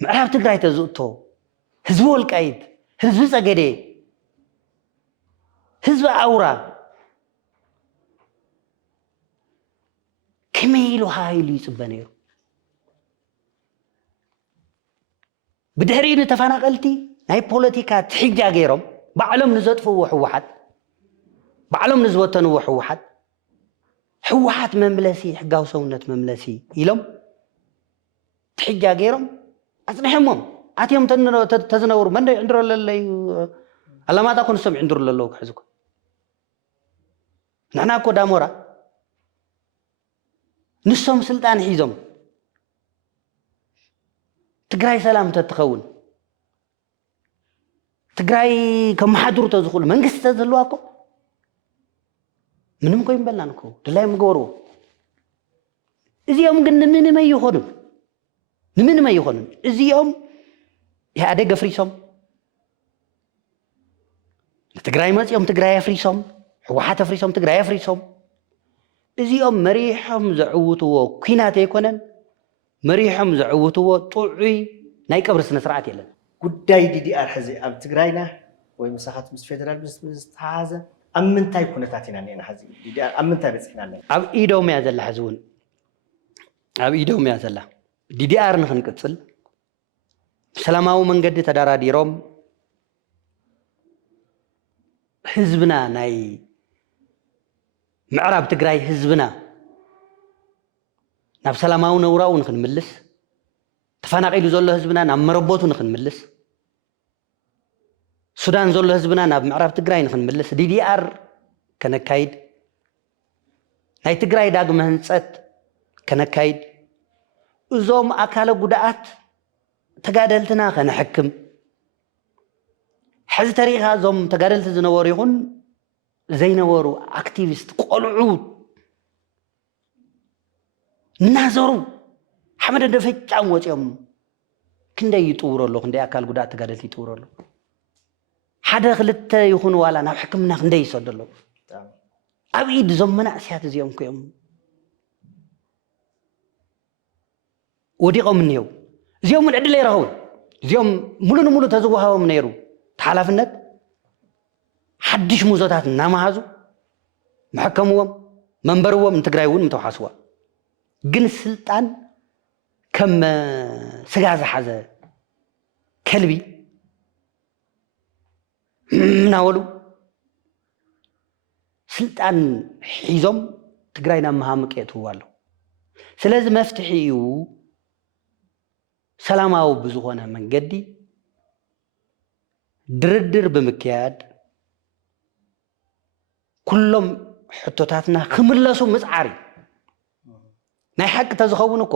معرف تقراي تزوتو حزبو القايد حزب صقدي حزب اورا كميلو هايلو يصبنيو بدهرين تفناقلتي ناي بوليتيكا تحجا غيرهم بعلم نزطفو وحوحات بعلم نزوتنو وحوحات حوحات مملسي حقاو سونت مملسي يلم تحجا غيرهم اصنحهم اتيم تزنور من عندر لله الله ما تكون سمع عندر لله حزكم نحنا كو دامورا نسوم سلطان حيزم تقراي سلام تتخون تقراي كم حضور تزخول منقست تزلواكو منهم كو ينبلانكو دلاي مغورو ازيوم ግን ምንም አይሆንም ምንም አይሆንም እዚያም ያደገ ፍሪሶም ትግራይ መጽዮም ትግራይ ፍሪሶም ህወሓት ፍሪሶም ትግራይ ፍሪሶም እዚያም መሪሖም ዘዕውትዎ ኩናት አይኮነን መሪሖም ዘዕውትዎ ጡዑይ ናይ ቀብር ስነ ስርዓት የለን ጉዳይ ዲዲአር ሕዚ ኣብ ትግራይና ወይ መሳኻት ምስ ፌደራል ምስ ተሓዘ ኣብ ምንታይ ኩነታት ኢና ነና ሕዚ ዲዲአር ኣብ ምንታይ በፅሕና ኣለና ኣብ ኢዶም ያ ዘላ ሕዚ እውን ኣብ ኢዶም ያ ዘላ ዲዲአር ንኽንቅፅል ሰላማዊ መንገዲ ተደራዲሮም ህዝብና ናይ ምዕራብ ትግራይ ህዝብና ናብ ሰላማዊ ነውራው ንኽንምልስ ተፈናቂሉ ዘሎ ህዝብና ናብ መረቦቱ ንኽንምልስ ሱዳን ዘሎ ህዝብና ናብ ምዕራብ ትግራይ ንኽንምልስ ዲዲአር ከነካይድ ናይ ትግራይ ዳግመ ህንፀት ከነካይድ እዞም ኣካለ ጉድኣት ተጋደልትና ከነሕክም ሕዚ ተሪኻ እዞም ተጋደልቲ ዝነበሩ ይኹን ዘይነበሩ ኣክቲቪስት ቆልዑ እናዘሩ ሓመድ ደፈጫም ወፂኦም ክንደይ ይጥውሩ ኣለዉ ክንደይ ኣካል ጉድኣት ተጋደልቲ ይጥውሩ ኣለዉ ሓደ ክልተ ይኹኑ ዋላ ናብ ሕክምና ክንደይ ይሰዱ ኣለዉ ኣብ ኢድ እዞም መናእስያት እዚኦም ኮይኦም ወዲቖም እኒሄው እዚኦም ዕድል ኣይረኸቡን እዚኦም ሙሉ ንሙሉ ተዝወሃቦም ነይሩ ተሓላፍነት ሓድሽ ሙዞታት እናመሃዙ መሐከምዎም መንበርዎም ንትግራይ እውን ምተውሓስዋ ግን ስልጣን ከም ስጋ ዝሓዘ ከልቢ ናወሉ ስልጣን ሒዞም ትግራይ ናብ መሃምቅ የእትውዎ ኣለዉ ስለዚ መፍትሒ እዩ ሰላማዊ ብዝኾነ መንገዲ ድርድር ብምክያድ ኩሎም ሕቶታትና ክምለሱ ምፅዓሪ ናይ ሓቂ ተዝኸውን እኮ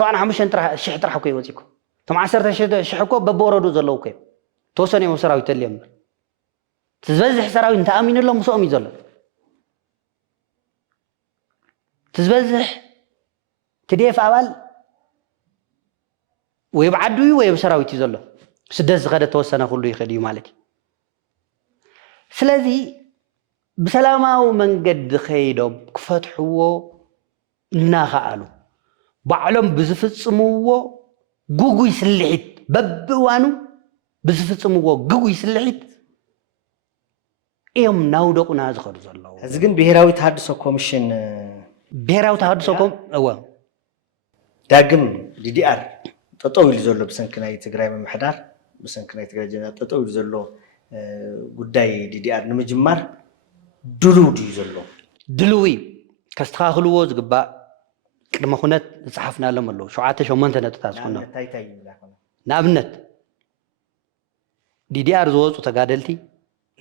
75,000 ጥራሕ እኮ ይወፂእኮ እቶም 10,000 እኮ በብወረዱ ዘለዉ እኮ ተወሰነ እዮም ሰራዊት ተልዮም ትዝበዝሕ ሰራዊት እንተኣሚኑሎም ምስኦም እዩ ዘሎ ትዝበዝሕ ትዴፍ ኣባል ወይ ብዓዱ እዩ ወይ ብሰራዊት እዩ ዘሎ ስደት ዝኸደ ተወሰነ ኩሉ ይኽእል እዩ ማለት እዩ ስለዚ ብሰላማዊ መንገዲ ኸይዶም ክፈትሕዎ እናኸኣሉ ባዕሎም ብዝፍፅምዎ ጉጉይ ስልሒት በብእዋኑ ብዝፍፅምዎ ጉጉይ ስልሒት እዮም ናውደቁና ዝኸዱ ዘለዉ እዚ ግን ብሄራዊ ተሃድሶ ኮሚሽን ብሄራዊ ተሃድሶ እወ ዳግም ዲዲአር ጠጠው ኢሉ ዘሎ ብሰንኪ ናይ ትግራይ ምምሕዳር ብሰንኪ ናይ ትግራይ ጀነራል ጠጠው ኢሉ ዘሎ ጉዳይ ዲዲአር ንምጅማር ድልው ድዩ ዘሎ ድልው እዩ ከስተኻኽልዎ ዝግባእ ቅድመ ኩነት ዝፀሓፍናሎም ኣለዉ 7-8 ነጥብታት ዝኮኑ ንኣብነት ዲዲአር ዝወፁ ተጋደልቲ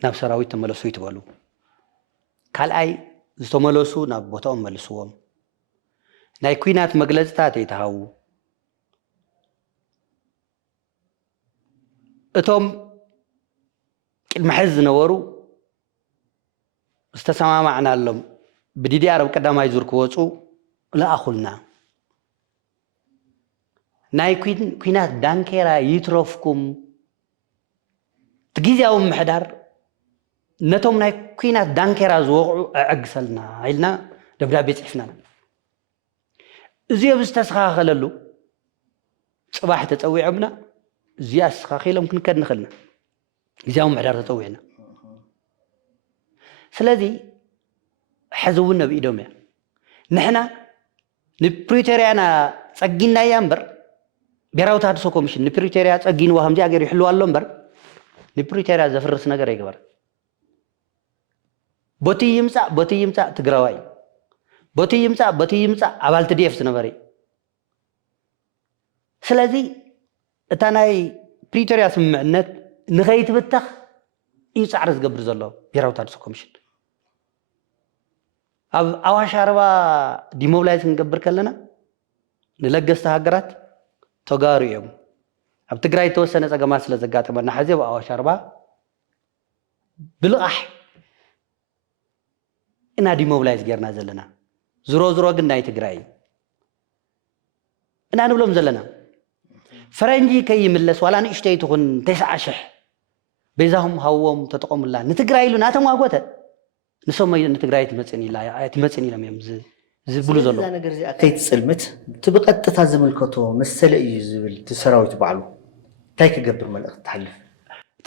ናብ ሰራዊት ተመለሱ ይትበሉ ካልኣይ ዝተመለሱ ናብ ቦታኦም መልስዎም ናይ ኩናት መግለፅታት ይተሃቡ እቶም ቅድሚ ሕዚ ዝነበሩ ዝተሰማማዕናሎም بديدي أرب قداماي زور كوصو لا أخلنا ناي كوينات دانكيرا يتروفكم تجيزي أو محدار نتوم ناي كوينات دانكيرا زوقعو أقسلنا عيلنا دبدا بيت حفنا زي بستسخاخللو صباح تتقوي عبنا زي أسخاخيلا ممكن كد نخلنا زي أو محدار تتقوينا سلذي حزونا بإيدهم يعني نحنا نبريتريانا تسجينا يامبر بيراو تهدسو كوميشن نبريتريا تسجين وهم جا غير يحلوا اللمبر نبريتريا زفرس نغير يغبر بوتي يمصا تግራዋይ بوتي يمصا አባል TDF ስነበሪ ስለዚህ እታ ናይ ፕሪቶሪያ ስምምዕነት ንኸይትብተኽ እዩ ፃዕሪ ዝገብር ዘሎ ብሄራዊ ተሃድሶ ኮሚሽን ኣብ ኣዋሽ ኣርባ ዲሞብላይዝ ክንገብር ከለና ንለገስቲ ሃገራት ተጋሩ እዮም ኣብ ትግራይ ተወሰነ ፀገማት ስለ ዘጋጠመና ሕዚ ኣብ ኣዋሽ ኣርባ ብልቓሕ ኢና ዲሞብላይዝ ጌርና ዘለና ዝሮ ግን ናይ ትግራይ እና ንብሎም ዘለና ፈረንጂ ከይምለስ ዋላ ንእሽተይ ትኹን 90,000 ቤዛሁም ሃዎም ተጠቆሙላ ንትግራይ ኢሉ ናቶም ዋጎተ ንሰሞይ ንትግራይ ትመጽን ኢሎም እዮም ዝብሉ ዘሎ እዛ ነገር እዚኣ ከይትጽልምት ትብቐጥታ ዝምልከቶ መሰለ እዩ ዝብል ትሰራዊት ባዕሉ እንታይ ክገብር መልእኽቲ ትሓልፍ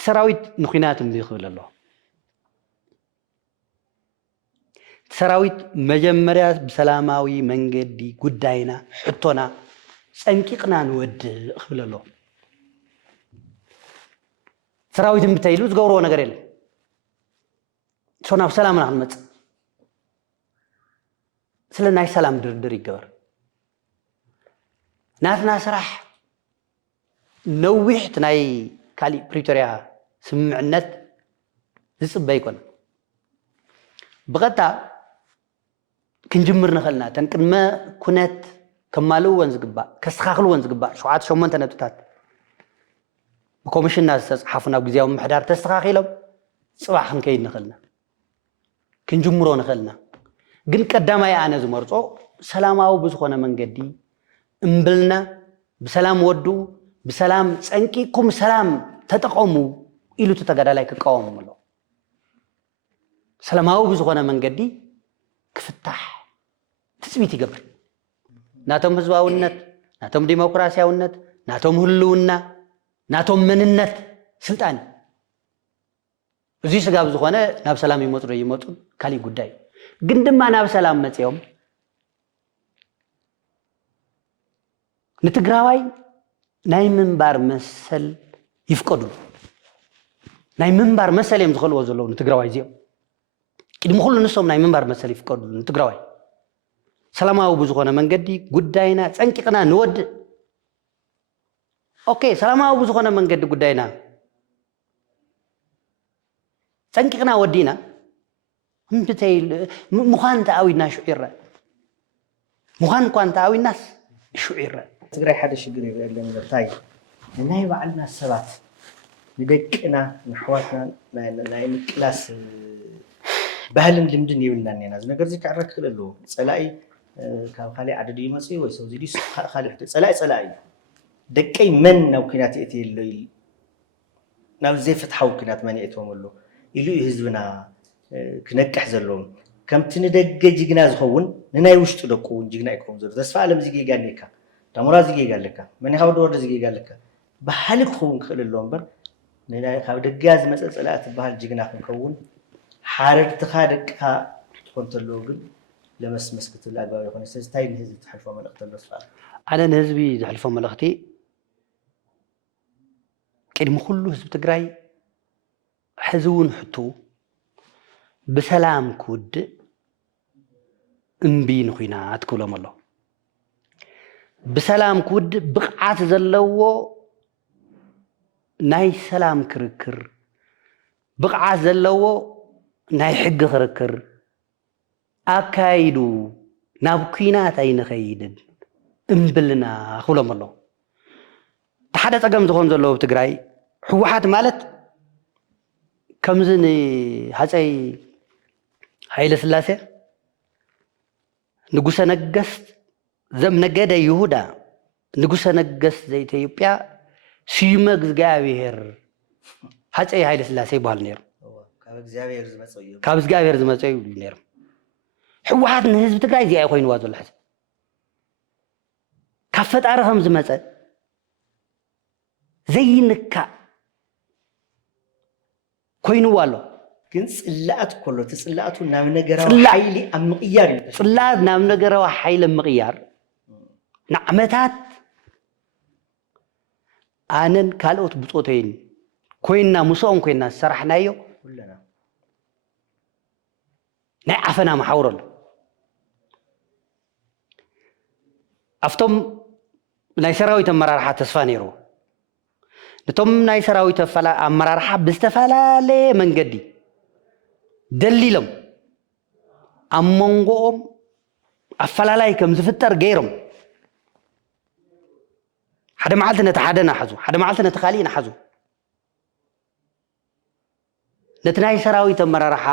ሰራዊት ንኹናት ይኽብል ኣሎ ሰራዊት መጀመሪያ በሰላማዊ መንገዲ ጉዳይና ሕቶና ጸንቂቅና ንወድ ይኽብል ኣሎ ሰራዊት ምትይሉ ዝገብሮ ነገር የለ ሶና በሰላምና ክንመጽ ስለ ናይ ሰላም ድርድር ይገበር ናትና ስራሕ ነዊሕት ናይ ካሊ ፕሪቶሪያ ስምምዕነት ዝጽበ ይኮን በቀጣ ክንጅምር ንኽእልና ተንቅድመ ኩነት ከማልወን ዝግባእ ከስተኻኽልወን ዝግባእ 7 ነጥብታት ብኮሚሽንና ዝተፅሓፉ ናብ ጊዜያዊ ምሕዳር ተስተኻኺሎም ፅባሕ ክንከይድ ንኽእልና ክንጅምሮ ንኽእልና ግን ቀዳማይ ኣነ ዝመርጾ ሰላማዊ ብዝኾነ መንገዲ እምብልና ብሰላም ወዱ ብሰላም ጸንቂኩም ሰላም ተጠቐሙ ኢሉ ተተጋዳላይ ክቃወሙ ኣሎ ሰላማዊ ብዝኾነ መንገዲ ክፍታሕ ትጽቢት ይገብር ናቶም ህዝባውነት ናቶም ዲሞክራሲያውነት ናቶም ህልውና ናቶም መንነት ስልጣን እዙይ ስጋብ ዝኾነ ናብ ሰላም ይመጡ ካሊ ጉዳይ ግን ድማ ናብ ሰላም መጽዮም ንትግራዋይ ናይ ምንባር መሰል ይፍቀዱ ናይ ምንባር መሰል እዮም ዝኸልዎ ዘለዉ ንትግራዋይ እዚኦም ቅድሚ ኩሉ ንሶም ናይ ምንባር መሰል ይፍቀዱ ንትግራዋይ ሰላማዊ ብዝኾነ መንገዲ ጉዳይና ጸንቂቅና ንወድ ኦኬ ሰላማዊ ብዝኾነ መንገዲ ጉዳይና ጸንቂቅና ወዲና እንብተይ ምዃን ተኣዊና ሽዑ ምዃን እንኳን ተኣዊናስ ሽዑ ይረአ ትግራይ ሓደ ሽግር የለን እንታይ ናይ ባዕልና ሰባት ንደቅና ንሕዋትና ናይ ምቅላስ ባህልን ልምድን ይብልና ነና እዚ ነገር እዚ ክዕረክ ክእል ኣለዎ ፀላኢ ካብ ካሊእ ዓደዲ ይመጽ ወይ ሰው ዚዲ ካሊእ ፀላኢ ደቀይ መን ናብ ኩናት እትየሎ ኢል ናብ ዘይፍትሓዊ ኩናት መን እቶም ኣሎ ኢሉ ህዝብና ክነቅሕ ዘለዎም ከምቲ ንደገ ጅግና ዝኸውን ንናይ ውሽጡ ደቁ ጅግና ይኮን ዘሎ ተስፋ ዓለም ዚጌጋ ነካ ዳሞራ ዚጌጋ ለካ መን ሃው ደወር ዚጌጋ ለካ ባህል ክኸውን ክእል ኣሎ እምበር ንናይ ካብ ደጋ ዝመጸ ፀላእት ባህል ጅግና ክንከውን ሓረድትኻ ደቅካ ትኮንተሎ ግን ለመስመስ ክትብል ኣግባብ ይኾነ ስለዝታይ ንህዝቢ ትሓልፎ መልእኽቲ ኣሎ ስፋ ኣነ ንህዝቢ ዝሕልፎ መልእኽቲ ቅድሚ ኩሉ ህዝቢ ትግራይ ሕዚ እውን ሕቱ ብሰላም ክውድእ እምቢ ንኹናት ክብሎም ኣሎ ብሰላም ክውድእ ብቕዓት ዘለዎ ናይ ሰላም ክርክር ብቕዓት ዘለዎ ናይ ሕጊ ክርክር ኣካይዱ ናብ ኩናት ኣይንኸይድን እምብልና ክብሎም ኣሎ ሓደ ፀገም ዝኾን ዘለዎ ብትግራይ ሕወሓት ማለት ከምዚ ንሃፀይ ሃይለ ስላሴ ንጉሰ ነገስት ዘም ነገደ ይሁዳ ንጉሰ ነገስት ዘይተ ኢትዮጵያ ስዩመ እግዚአብሔር ሃፀይ ኃይለ ሥላሴ ይባል ነይሩ ካብ እግዚአብሔር ዝመፀዩ ነይሩ ሕወሓት ንህዝቢ ትግራይ እዚኣ ኮይንዋ ዘሎ ሕዚ ካብ ፈጣሪ ከም ዝመፀ ዘይንካእ ኮይንዋ ኣሎ ግን ጽላኣት ኮሎ ጽላኣቱ ናብ ነገራዊ ሓይሊ ኣብ ምቕያር እዩ ጽላኣት ናብ ነገራዊ ሓይሊ ምቕያር ንዓመታት ኣነን ካልኦት ብጾተይን ኮይና ሙሶኦም ኮይና ዝሰራሕናዮ ኩለና ናይ ዓፈና መሓውር ኣሎ ኣፍቶም ናይ ሰራዊት ኣመራርሓ ተስፋ ነይርዎ ነቶም ናይ ሰራዊት ኣመራርሓ ብዝተፈላለየ መንገዲ ደሊሎም ኣብ መንጎኦም ኣፈላላይ ከም ዝፍጠር ገይሮም ሓደ መዓልቲ ነቲ ሓደ ናሓዙ ሓደ መዓልቲ ነቲ ካሊእ ናሓዙ ነቲ ናይ ሰራዊት ኣመራርሓ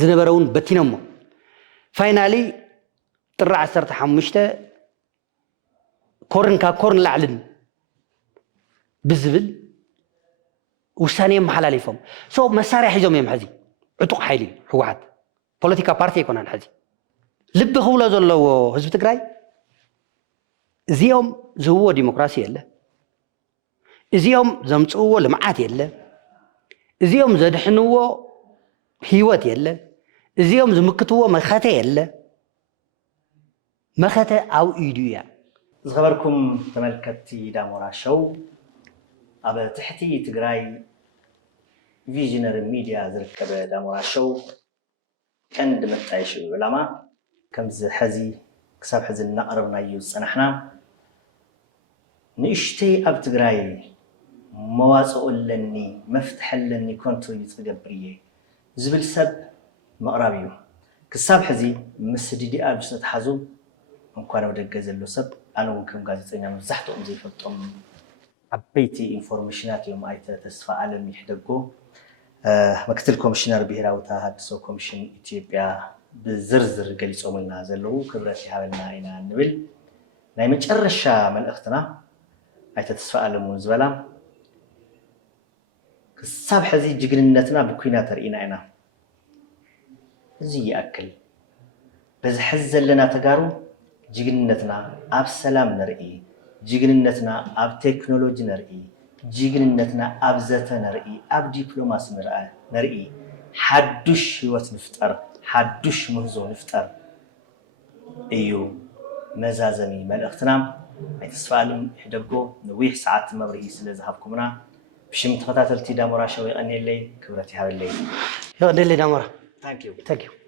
ዝነበረውን በቲኖሞ ፋይናሊ ጥሪ 15 ኮርን ካብ ኮርን ላዕልን ብዝብል ውሳኔ መሓላሊፎም መሳርያ ሒዞም እዮም ሕዚ ዕጡቕ ሓይሊ ሕወሓት ፖለቲካ ፓርቲ ኣይኮነን ሕዚ ልቢ ክብሎ ዘለዎ ህዝቢ ትግራይ እዚኦም ዝህብዎ ዲሞክራሲ የለ እዚኦም ዘምፅእዎ ልምዓት የለ እዚኦም ዘድሕንዎ ህይወት የለ እዚኦም ዝምክትዎ መኸተ የለ መኸተ ኣብ ኢዱ እያ ዝኸበርኩም ተመልከቲ ዳሞራ ሾው ኣብ ትሕቲ ትግራይ ቪዥነሪ ሚድያ ዝርከበ ዳሞራ ሾው ቀንዲ መጣየሽ ዕላማ ከምዚ ሕዚ ክሳብ ሕዚ እናቕረብናዩ ዝፀናሕና ንእሽተይ ኣብ ትግራይ መዋፅኦለኒ መፍትሐለኒ ኮንትሪቢዩት ዝገብር እየ ዝብል ሰብ ምቕራብ እዩ ክሳብ ሕዚ ምስ ዲዲኣር ዝተተሓዙ እንኳን ኣብ ደገ ዘሎ ሰብ ኣነ እውን ከም ጋዜጠኛ መብዛሕትኦም ዘይፈልጦም ዓበይቲ ኢንፎርሜሽናት እዮም ኣይተ ተስፋ ኣለም ይሕደጎ ምክትል ኮሚሽነር ብሄራዊ ተሃድሶ ኮሚሽን ኢትዮጵያ ብዝርዝር ገሊፆምልና ዘለዉ ክብረት ይሃበልና ኢና ንብል ናይ መጨረሻ መልእኽትና ኣይተ ተስፋ ኣለም እውን ዝበላ ክሳብ ሕዚ ጅግንነትና ብኩናት ተርኢና ኢና እዚ ይኣክል በዚ ሕዚ ዘለና ተጋሩ ጅግንነትና ኣብ ሰላም ነርኢ ጅግንነትና ኣብ ቴክኖሎጂ ነርኢ ጅግንነትና ኣብ ዘተ ነርኢ ኣብ ዲፕሎማሲ ነርኢ ሓዱሽ ህይወት ንፍጠር ሓዱሽ ምህዞ ንፍጠር እዩ መዛዘሚ መልእኽትና ኣይተስፋ ኣለም ይሕደጎ ነዊሕ ሰዓት መብርሂ ስለ ዝሃብኩምና ብሽም ተኸታተልቲ ዳሞራ ሾው ይቐኒየለይ ክብረት ይሃበለይ ይቐኒየለይ ዳሞራ ታንክ ዩ